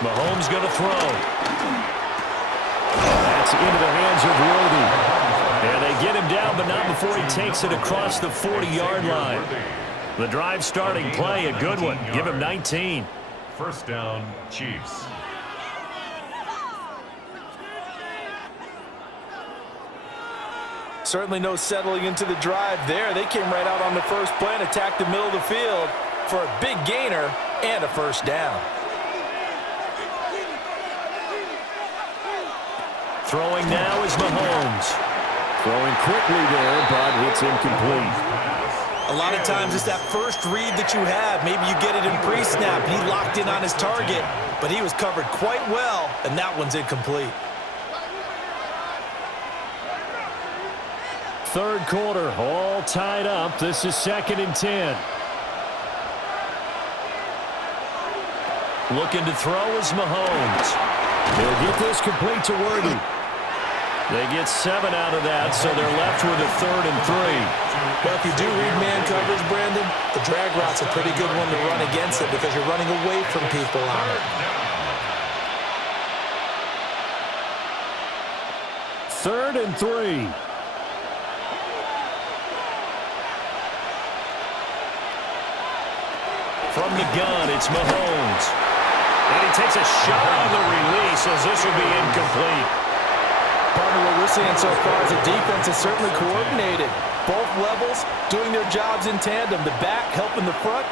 Mahomes going to throw. That's into the hands of Worthy. And they get him down, but not before he takes it across the 40-yard line. The drive starting play, a good one. Give him 19. First down, Chiefs. Certainly no settling into the drive there. They came right out on the first play and attacked the middle of the field for a big gainer and a first down. Throwing now is Mahomes. Throwing quickly there, but it's incomplete. A lot of times it's that first read that you have. Maybe you get it in pre-snap, and he locked in on his target, but he was covered quite well, and that one's incomplete. Third quarter, all tied up. This is 2nd and 10. Looking to throw is Mahomes. He'll get this complete to Worthy. They get 7 out of that, so they're left with a 3rd and 3. Well, if you do read man coverage, Brandon, the drag route's a pretty good one to run against it because you're running away from people on it. 3rd and 3. From the gun, it's Mahomes. And he takes a shot on the release as this will be incomplete. Partner, what we're seeing so far is the defense is certainly coordinated. Both levels doing their jobs in tandem. The back helping the front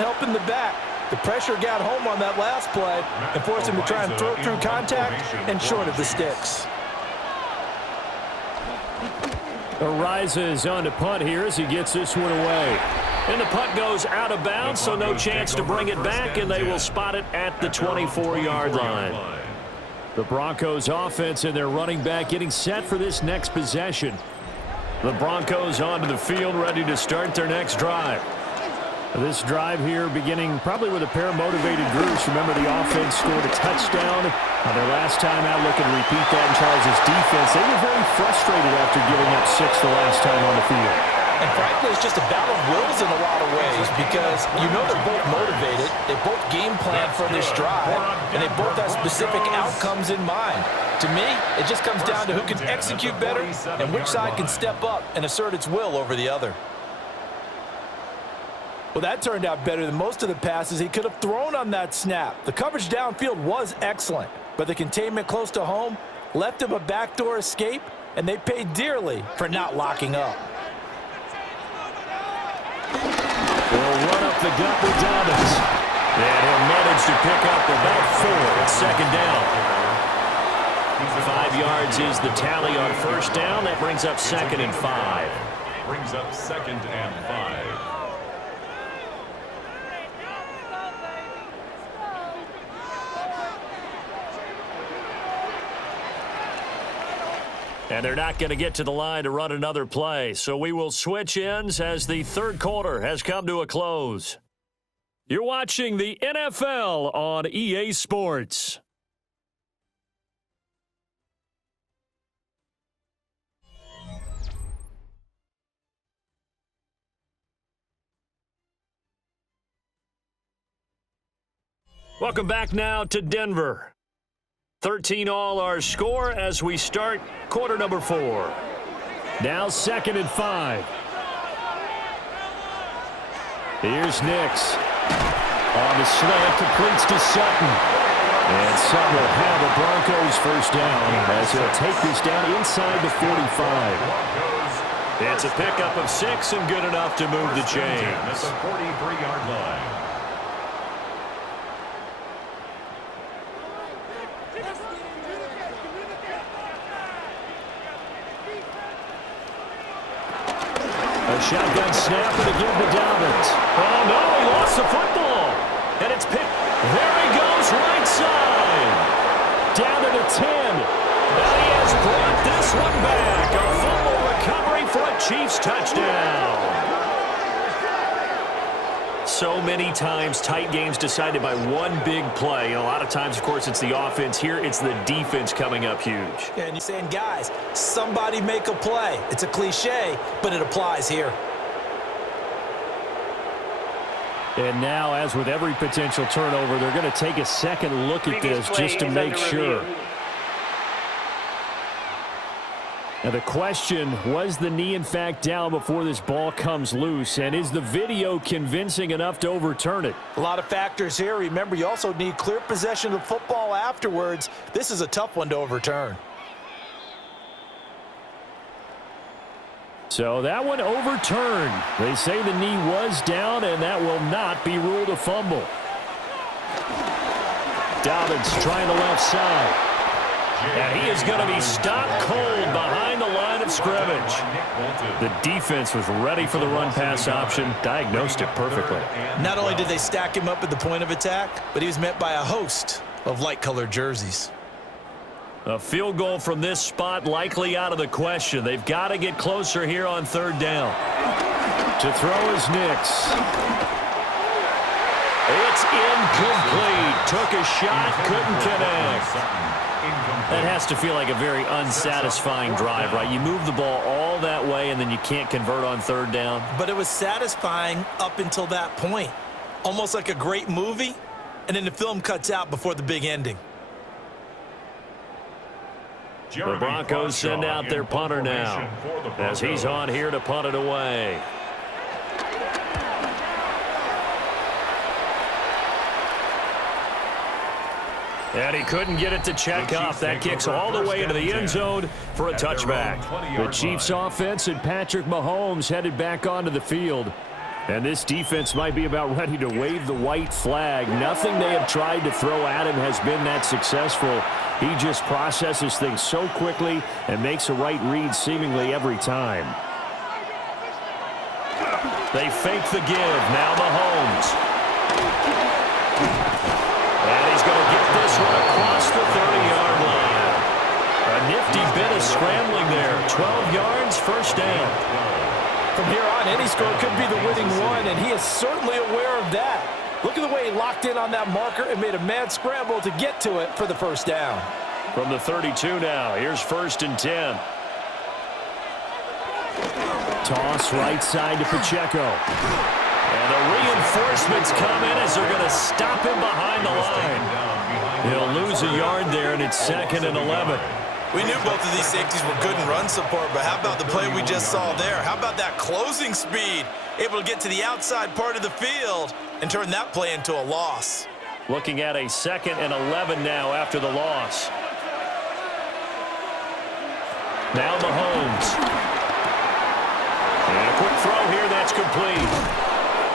helping the back. The pressure got home on that last play and forced him to try and throw through contact and short of the sticks. Arises on to punt here as he gets this one away. And the punt goes out of bounds, so no chance to bring it back, and they will spot it at the 24-yard line. The Broncos offense and their running back getting set for this next possession. The Broncos onto the field, ready to start their next drive. This drive here beginning probably with a pair of motivated groups. Remember, the offense scored a touchdown on their last time out. Looking to repeat that in Charles' defense. They were very frustrated after giving up 6 the last time on the field. And frankly, it's just a battle of wills in a lot of ways because you know they're both motivated. They both game plan for this drive, and they both have specific outcomes in mind. To me, it just comes down to who can execute better and which side can step up and assert its will over the other. Well, that turned out better than most of the passes he could have thrown on that snap. The coverage downfield was excellent, but the containment close to home left him a backdoor escape, and they paid dearly for not locking up. They'll run up the gut with Dobbins. And he'll manage to pick up about 4 at 2nd down. 5 yards is the tally on 1st down. That brings up 2nd and 5. Brings up 2nd and 5. And they're not going to get to the line to run another play. So we will switch ends as the third quarter has come to a close. You're watching the NFL on EA Sports. Welcome back now to Denver. 13-all our score as we start quarter number 4. Now 2nd and 5. Here's Nix. On the slant, completes to Sutton. And Sutton will have the Broncos first down as he'll take this down inside the 45. It's a pickup of 6 and good enough to move the chains. At the 43-yard line. A shotgun snap and again to Dobbins. Oh, no, he lost the football. And it's picked. There he goes, right side. Down to the 10. And he has brought this one back. A fumble recovery for a Chiefs touchdown. So many times tight games decided by one big play. A lot of times, of course, it's the offense. Here, it's the defense coming up huge. And you're saying, guys, somebody make a play. It's a cliche, but it applies here. And now, as with every potential turnover, they're going to take a second look at this just to make sure. Now the question, was the knee in fact down before this ball comes loose? And is the video convincing enough to overturn it? A lot of factors here. Remember, you also need clear possession of football afterwards. This is a tough one to overturn. So that one overturned. They say the knee was down, and that will not be ruled a fumble. Dobbins trying the left side. And he is going to be stopped cold behind the line of scrimmage. The defense was ready for the run-pass option, diagnosed it perfectly. Not only did they stack him up at the point of attack, but he was met by a host of light-colored jerseys. A field goal from this spot likely out of the question. They've got to get closer here on third down. To throw is Nix. It's incomplete. Took a shot, couldn't connect. That has to feel like a very unsatisfying drive, right? You move the ball all that way, and then you can't convert on third down. But it was satisfying up until that point. Almost like a great movie, and then the film cuts out before the big ending. The Broncos send out their punter now, as he's on here to punt it away. And he couldn't get it to check up. That kicks all the way into the end zone for a touchback. The Chiefs offense and Patrick Mahomes headed back onto the field. And this defense might be about ready to wave the white flag. Nothing they have tried to throw at him has been that successful. He just processes things so quickly and makes a right read seemingly every time. They fake the give. Now Mahomes. And he's going to get this one across the 30-yard line. A nifty bit of scrambling there. 12 yards, first down. From here on, any score could be the winning one, and he is certainly aware of that. Look at the way he locked in on that marker and made a mad scramble to get to it for the first down. From the 32 now, here's 1st and 10. Toss right side to Pacheco. And the reinforcements come in as they're going to stop him behind the line. He'll lose a yard there, and it's 2nd and 11. We knew both of these safeties were good in run support, but how about the play we just saw there? How about that closing speed? Able to get to the outside part of the field and turn that play into a loss. Looking at a 2nd and 11 now after the loss. Now Mahomes. And a quick throw here, that's complete.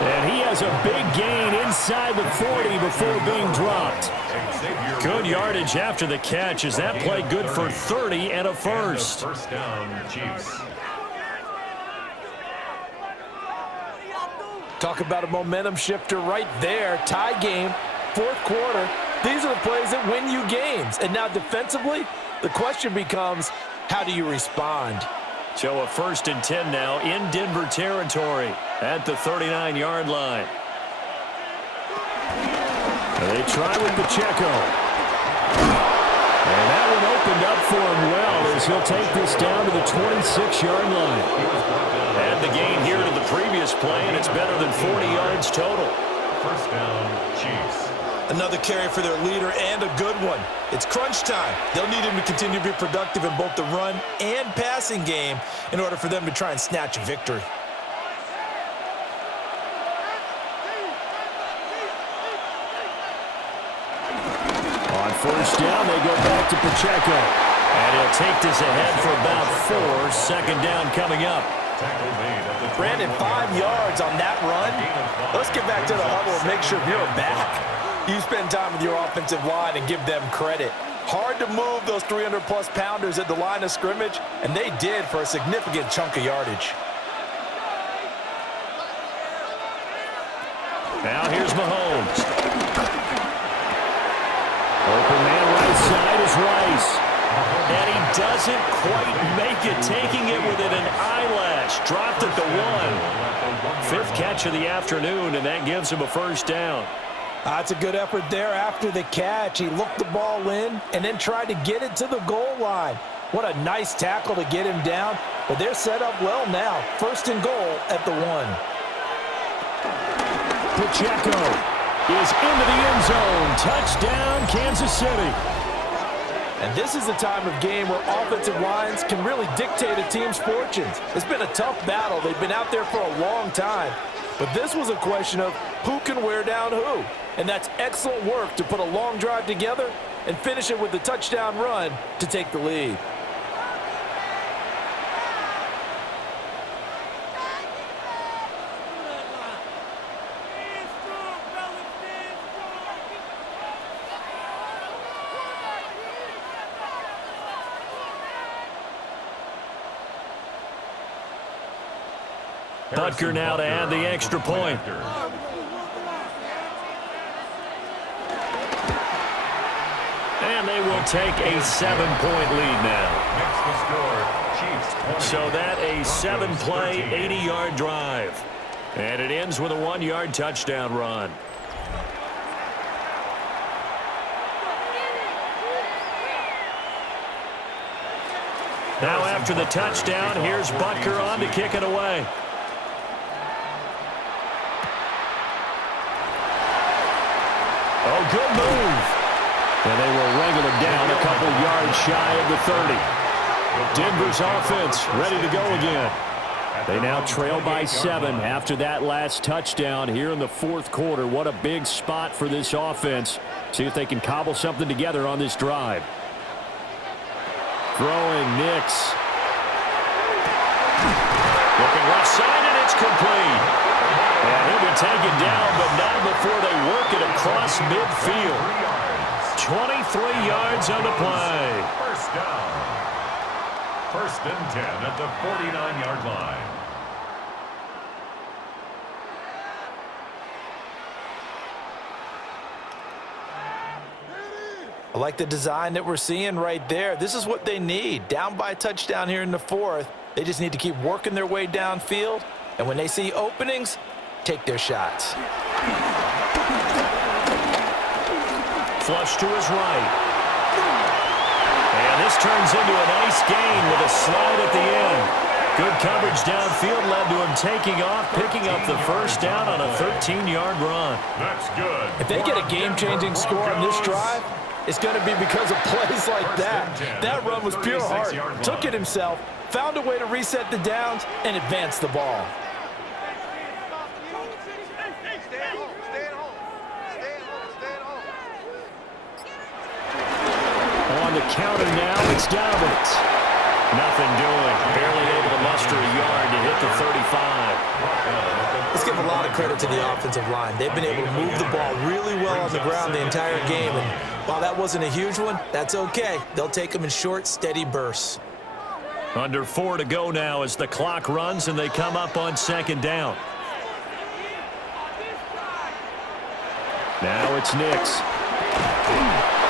And he has a big gain inside the 40 before being dropped. Good yardage after the catch. Is that play good for 30 and a first? First down, Chiefs. Talk about a momentum shifter right there. Tie game, 4th quarter. These are the plays that win you games. And now defensively, the question becomes, how do you respond? So a 1st and 10 now in Denver territory at the 39-yard line. They try with Pacheco. And that one opened up for him well as he'll take this down to the 26-yard line. And the gain here to the previous play, and it's better than 40 yards total. First down, Chiefs. Another carry for their leader and a good one. It's crunch time. They'll need him to continue to be productive in both the run and passing game in order for them to try and snatch a victory. On 1st down, they go back to Pacheco. And he'll take this ahead for about 4. 2nd down coming up. Brandon, 5 yards on that run. Let's get back to the huddle and make sure you're back. You spend time with your offensive line and give them credit. Hard to move those 300-plus pounders at the line of scrimmage, and they did for a significant chunk of yardage. Now here's Mahomes. Open man right side is Rice. And he doesn't quite make it, taking it within an eyelash. Dropped at the 1. 5th catch of the afternoon, and that gives him a first down. That's a good effort there after the catch. He looked the ball in and then tried to get it to the goal line. What a nice tackle to get him down, but they're set up well now. 1st and goal at the 1. Pacheco is into the end zone. Touchdown, Kansas City. And this is the time of game where offensive lines can really dictate a team's fortunes. It's been a tough battle. They've been out there for a long time. But this was a question of who can wear down who. And that's excellent work to put a long drive together and finish it with the touchdown run to take the lead. Butker now to add the extra point. And they will take a 7-point lead now. So that a 7-play, 80-yard drive. And it ends with a 1-yard touchdown run. Now after the touchdown, here's Butker on to kick it away. Oh, good move. And they will wrangle him down a couple yards shy of the 30. Denver's offense ready to go again. They now trail by 7 after that last touchdown here in the fourth quarter. What a big spot for this offense. See if they can cobble something together on this drive. Throwing Nix. Looking left side, and it's complete. And he'll be taken down, but not before they work it across midfield. 23 yards on the play. First down. First and 10 at the 49-yard line. I like the design that we're seeing right there. This is what they need. Down by a touchdown here in the fourth. They just need to keep working their way downfield. And when they see openings, take their shots. Flush to his right. And this turns into a nice gain with a slide at the end. Good coverage downfield led to him taking off, picking up the first down on a 13-yard run. That's good. If they get a game-changing score on this drive, it's going to be because of plays like that. That run was pure heart. Took it himself, found a way to reset the downs, and advance the ball. On the counter now, it's Dobbins. Nothing doing. Barely able to muster a yard to hit the 35. Let's give a lot of credit to the offensive line. They've been able to move the ball really well on the ground the entire game. And while that wasn't a huge one, that's okay. They'll take them in short, steady bursts. Under 4 to go now as the clock runs and they come up on second down. Now it's Nix.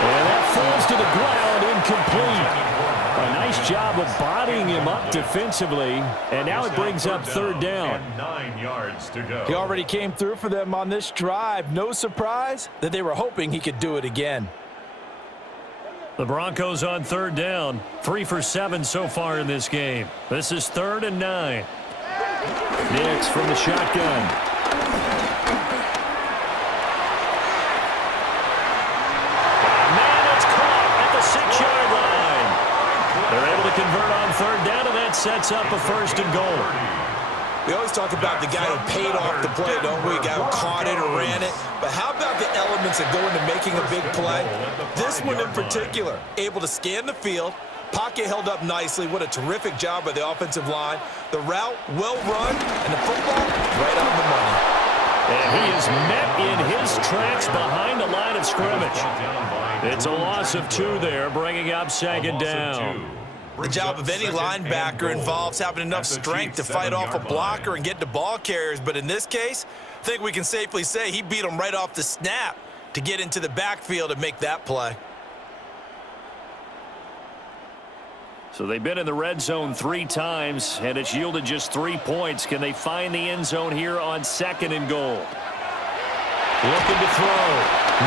And that falls to the ground, incomplete. A nice job of bodying him up defensively, and now it brings up third down. 9 yards to go. He already came through for them on this drive. No surprise that they were hoping he could do it again. The Broncos on third down. 3 for 7 so far in this game. This is 3rd and 9. Nix from the shotgun. They're able to convert on third down, and that sets up a 1st and goal. We always talk about the guy who paid off the play, don't we? The guy who caught it or ran it. But how about the elements that go into making a big play? This one in particular, able to scan the field. Pocket held up nicely. What a terrific job by the offensive line. The route, well run, and the football, right on the money. And he is met in his tracks behind the line of scrimmage. It's a loss of 2 there, bringing up second down. The job of any linebacker involves having enough strength to fight off a blocker and get to ball carriers. But in this case, I think we can safely say he beat him right off the snap to get into the backfield and make that play. So they've been in the red zone 3 times, and it's yielded just 3 points. Can they find the end zone here on 2nd and goal? Looking to throw.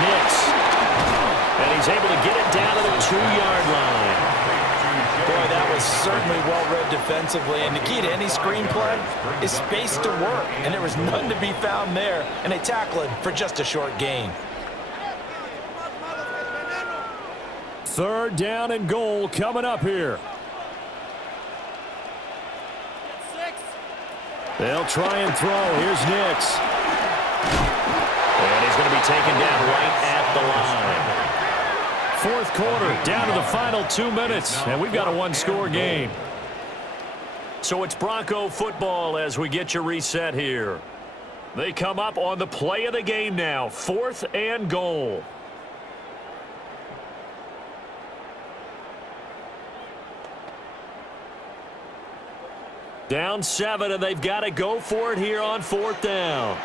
Nix. And he's able to get it down to the 2-yard line. Boy, that was certainly well-read defensively. And the key to any screenplay is space to work. And there was none to be found there. And they tackle it for just a short gain. 3rd down and goal coming up here. They'll try and throw. Here's Nix. And he's going to be taken down right at the line. 4th quarter, down to the final 2 minutes, and we've got a 1-score game. So it's Bronco football as we get your reset here. They come up on the play of the game now, 4th and goal. Down 7, and they've got to go for it here on 4th down.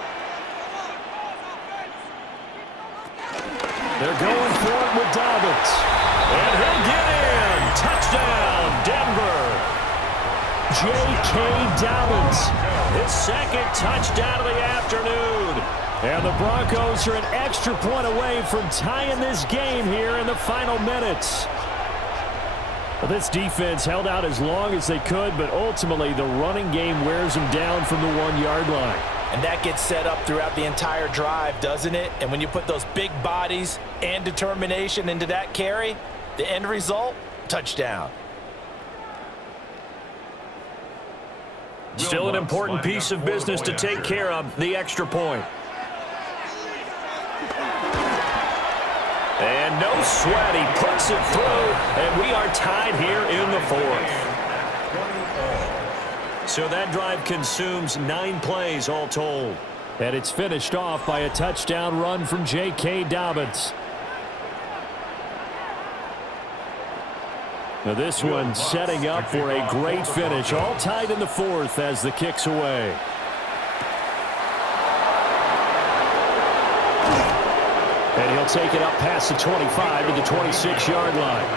They're going for it with Dobbins. And he'll get in. Touchdown, Denver. J.K. Dobbins, his 2nd touchdown of the afternoon. And the Broncos are an extra point away from tying this game here in the final minutes. Well, this defense held out as long as they could, but ultimately the running game wears them down from the 1-yard line. And that gets set up throughout the entire drive, doesn't it? And when you put those big bodies and determination into that carry, the end result, touchdown. Still an important piece of business to take care of, the extra point. And no sweat, he puts it through, and we are tied here in the 4th. So that drive consumes 9 plays all told. And it's finished off by a touchdown run from J.K. Dobbins. Now this one setting up for a great finish. All tied in the 4th as the kick's away. And he'll take it up past the 25 to the 26-yard line.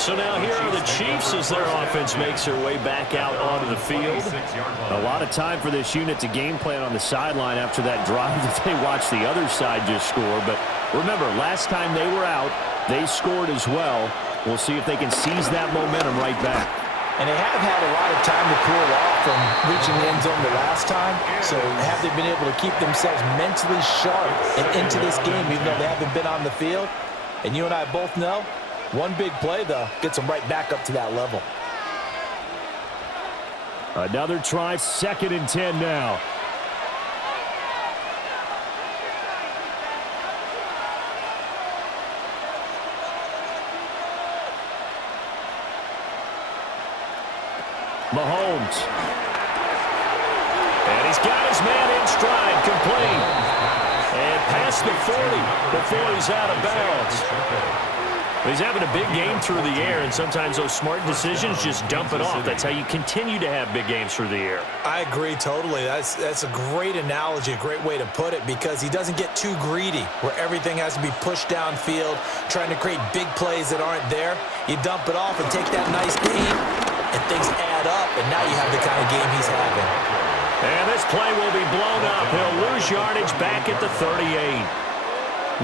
So now here are the Chiefs as their offense makes their way back out onto the field. A lot of time for this unit to game plan on the sideline after that drive that they watched the other side just score. But remember, last time they were out, they scored as well. We'll see if they can seize that momentum right back. And they have had a lot of time to cool off from reaching the end zone the last time. So have they been able to keep themselves mentally sharp and into this game even though they haven't been on the field? And you and I both know, one big play, though, gets them right back up to that level. Another try, 2nd and 10 now. Mahomes. And he's got his man in stride, complete. And past the 40 before he's out of bounds. He's having a big game through the air, and sometimes those smart decisions just dump it off. That's how you continue to have big games through the air. I agree totally. That's a great analogy, a great way to put it, because he doesn't get too greedy where everything has to be pushed downfield, trying to create big plays that aren't there. You dump it off and take that nice gain, and things add up, and now you have the kind of game he's having. And this play will be blown up. He'll lose yardage back at the 38.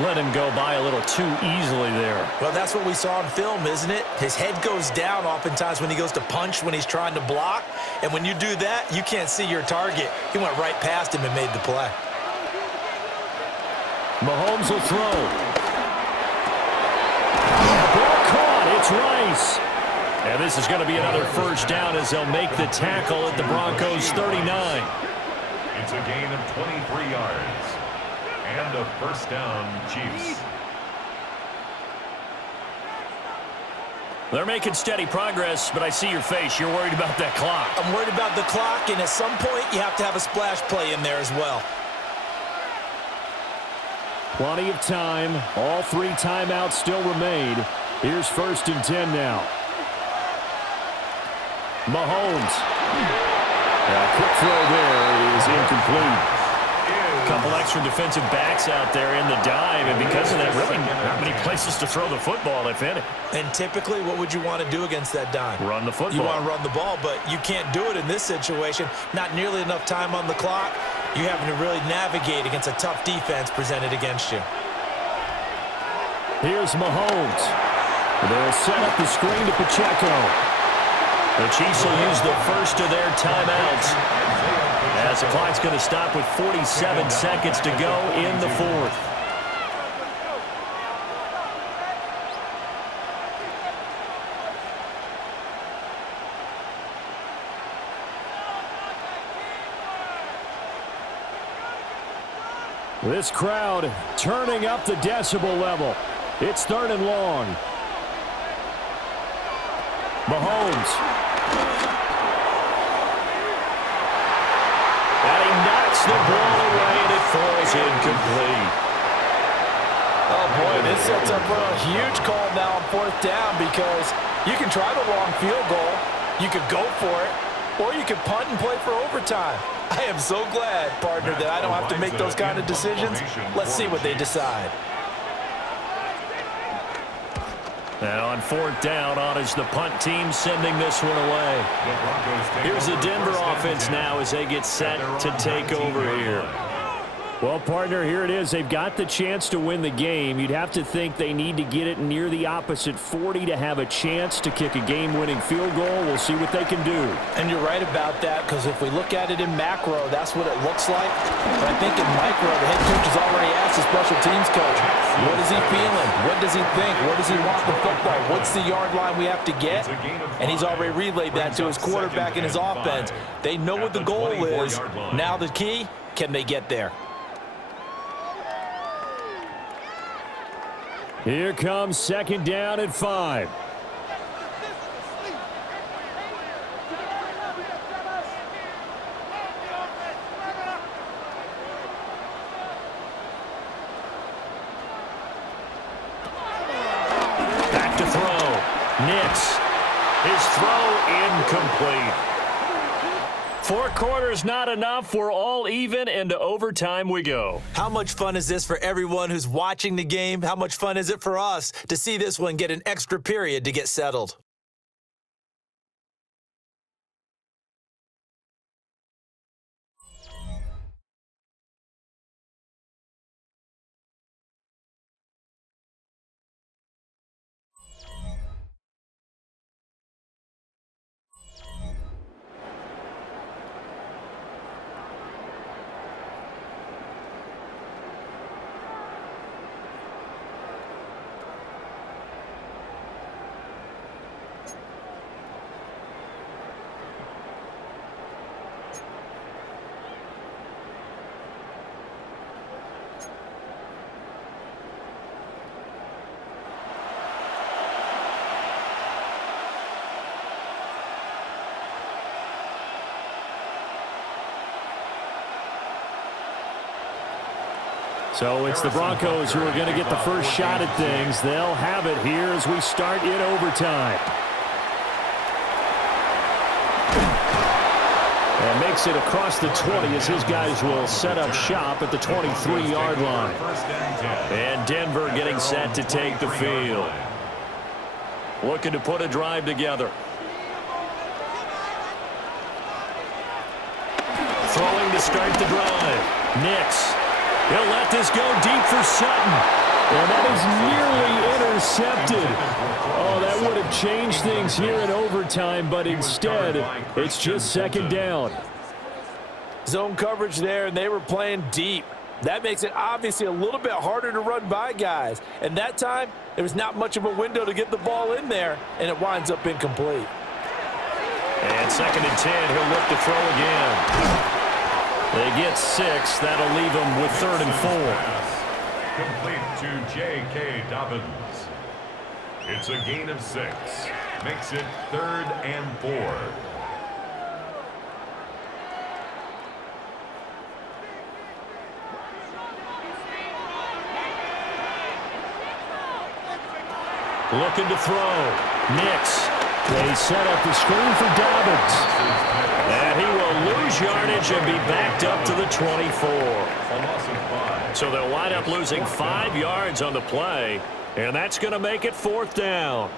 Let him go by a little too easily there. Well, that's what we saw in film, isn't it? His head goes down oftentimes when he goes to punch, when he's trying to block. And when you do that, you can't see your target. He went right past him and made the play. Mahomes will throw. Ball caught. It's Rice. And this is going to be another first down as they'll make the tackle at the Broncos 39. It's a gain of 23 yards. And a first down, Chiefs. They're making steady progress, but I see your face. You're worried about that clock. I'm worried about the clock, and at some point, you have to have a splash play in there as well. Plenty of time. All 3 timeouts still remain. Here's 1st and 10 now. Mahomes. A quick throw there is incomplete. Couple extra defensive backs out there in the dive, and because of that, really not many places to throw the football, if any. And typically, what would you want to do against that dime? Run the football. You want to run the ball, but you can't do it in this situation. Not nearly enough time on the clock. You're having to really navigate against a tough defense presented against you. Here's Mahomes. They'll set up the screen to Pacheco. The Chiefs will use the first of their timeouts, as the clock's going to stop with 47 seconds to go in the 4th. This crowd turning up the decibel level. It's 3rd and long. Mahomes. The ball away, and it falls incomplete. Oh, boy, this sets up for a huge call now on 4th down, because you can try the long field goal. You could go for it. or you can punt and play for overtime. I am so glad, partner, that I don't have to make those kind of decisions. Let's see what they decide. Now on fourth down, on is the punt team sending this one away. Here's the Denver offense now as they get set to take over here. Well, partner, here it is. They've got the chance to win the game. You'd have to think they need to get it near the opposite 40 to have a chance to kick a game-winning field goal. We'll see what they can do. And you're right about that, because if we look at it in macro, that's what it looks like. But I think in micro, the head coach has already asked the special teams coach, what is he feeling? What does he think? Where does he want the football? What's the yard line we have to get? And he's already relayed that to his quarterback and his offense. They know what the goal is. Now the key, can they get there? Here comes second down at 5. Back to throw. Nix. His throw incomplete. 4 quarters not enough. We're all even, and to overtime we go. How much fun is this for everyone who's watching the game? How much fun is it for us to see this one get an extra period to get settled? So it's the Broncos who are going to get the first shot at things. They'll have it here as we start in overtime. And makes it across the 20 as his guys will set up shop at the 23-yard line. And Denver getting set to take the field. Looking to put a drive together. Throwing to start the drive. Nix. He'll let this go deep for Sutton. And that is nearly intercepted. Oh, that would have changed things here in overtime, but instead, it's just second down. Zone coverage there, and they were playing deep. That makes it obviously a little bit harder to run by guys. And that time, there was not much of a window to get the ball in there, and it winds up incomplete. And second and 10, he'll look to throw again. They get 6. That'll leave them with 3rd and 4. Complete to J.K. Dobbins. It's a gain of 6. Makes it 3rd and 4. Looking to throw. Nix. They set up the screen for Dobbins. And he will lose yardage and be backed up to the 24. So they'll wind up losing 5 yards on the play, and that's going to make it 4th down.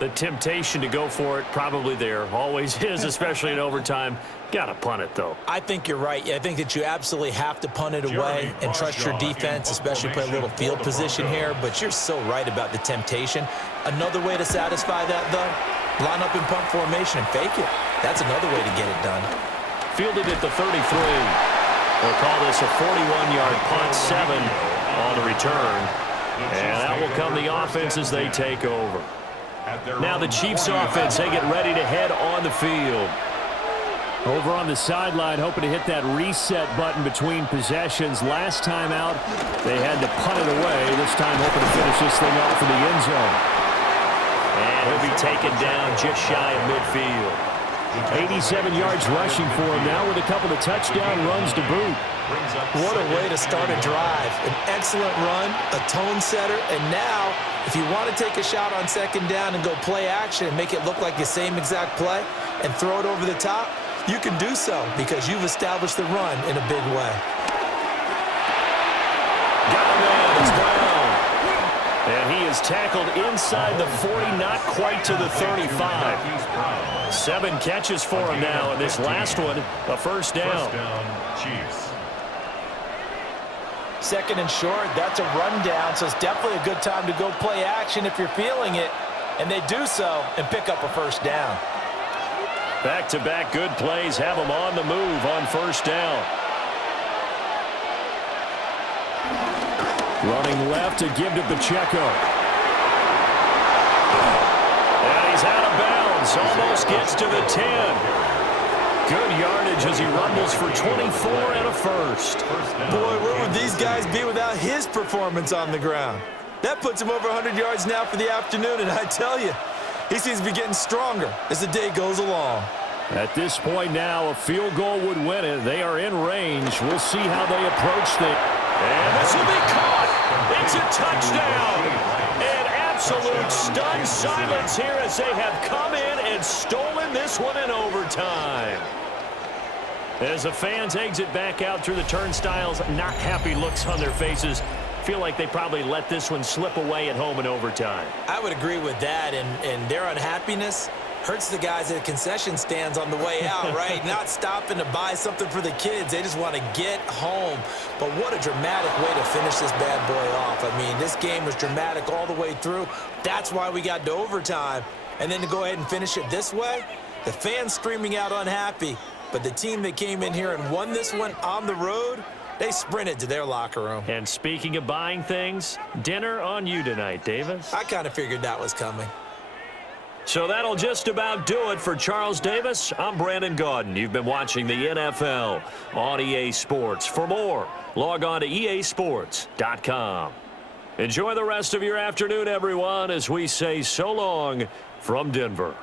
The temptation to go for it probably there. Always is, especially in overtime. Got to punt it, though. I think you're right. I think that you absolutely have to punt it away and trust your defense, especially play a little field position here. But you're so right about the temptation. Another way to satisfy that, though, line up in punt formation and fake it. That's another way to get it done. Fielded at the 33. We'll call this a 41-yard punt, 7 on the return. And that will come the offense as they take over. Now the Chiefs offense, they get ready to head on the field. Over on the sideline, hoping to hit that reset button between possessions. Last time out, they had to punt it away. This time hoping to finish this thing off in the end zone. And he'll be taken down just shy of midfield. 87 yards rushing for him now with a couple of touchdown runs to boot. What a way to start a drive. An excellent run, a tone setter, and now if you want to take a shot on second down and go play action and make it look like the same exact play and throw it over the top, You can do so because you've established the run in a big way. Got a man, it's Brown. And he is tackled inside the 40, not quite to the 35. 7 catches for him now, and this last one, a first down. First down, Chiefs. Second and short, that's a rundown, so it's definitely a good time to go play action if you're feeling it. And they do so and pick up a first down. Back-to-back good plays have them on the move on first down. Running left to give to Pacheco. And he's out of bounds. Almost gets to the 10. Good yardage as he rumbles for 24 and a first. Boy, where would these guys be without his performance on the ground? That puts him over 100 yards now for the afternoon, and I tell you, he seems to be getting stronger as the day goes along. At this point now, a field goal would win it. They are in range. We'll see how they approach things. And this will be caught. It's a touchdown. An absolute stunned silence here as they have come in and stolen this one in overtime. As the fans exit back out through the turnstiles, not happy looks on their faces. Feel like they probably let this one slip away at home in overtime. I would agree with that, and their unhappiness hurts the guys at the concession stands on the way out, right? Not stopping to buy something for the kids. They just want to get home. But what a dramatic way to finish this bad boy off. I mean, this game was dramatic all the way through. That's why we got to overtime. And then to go ahead and finish it this way, the fans screaming out unhappy. But the team that came in here and won this one on the road, they sprinted to their locker room. And speaking of buying things, dinner on you tonight, Davis. I kind of figured that was coming. So that'll just about do it for Charles Davis. I'm Brandon Gaudin. You've been watching the NFL on EA Sports. For more, log on to easports.com. Enjoy the rest of your afternoon, everyone, as we say so long from Denver.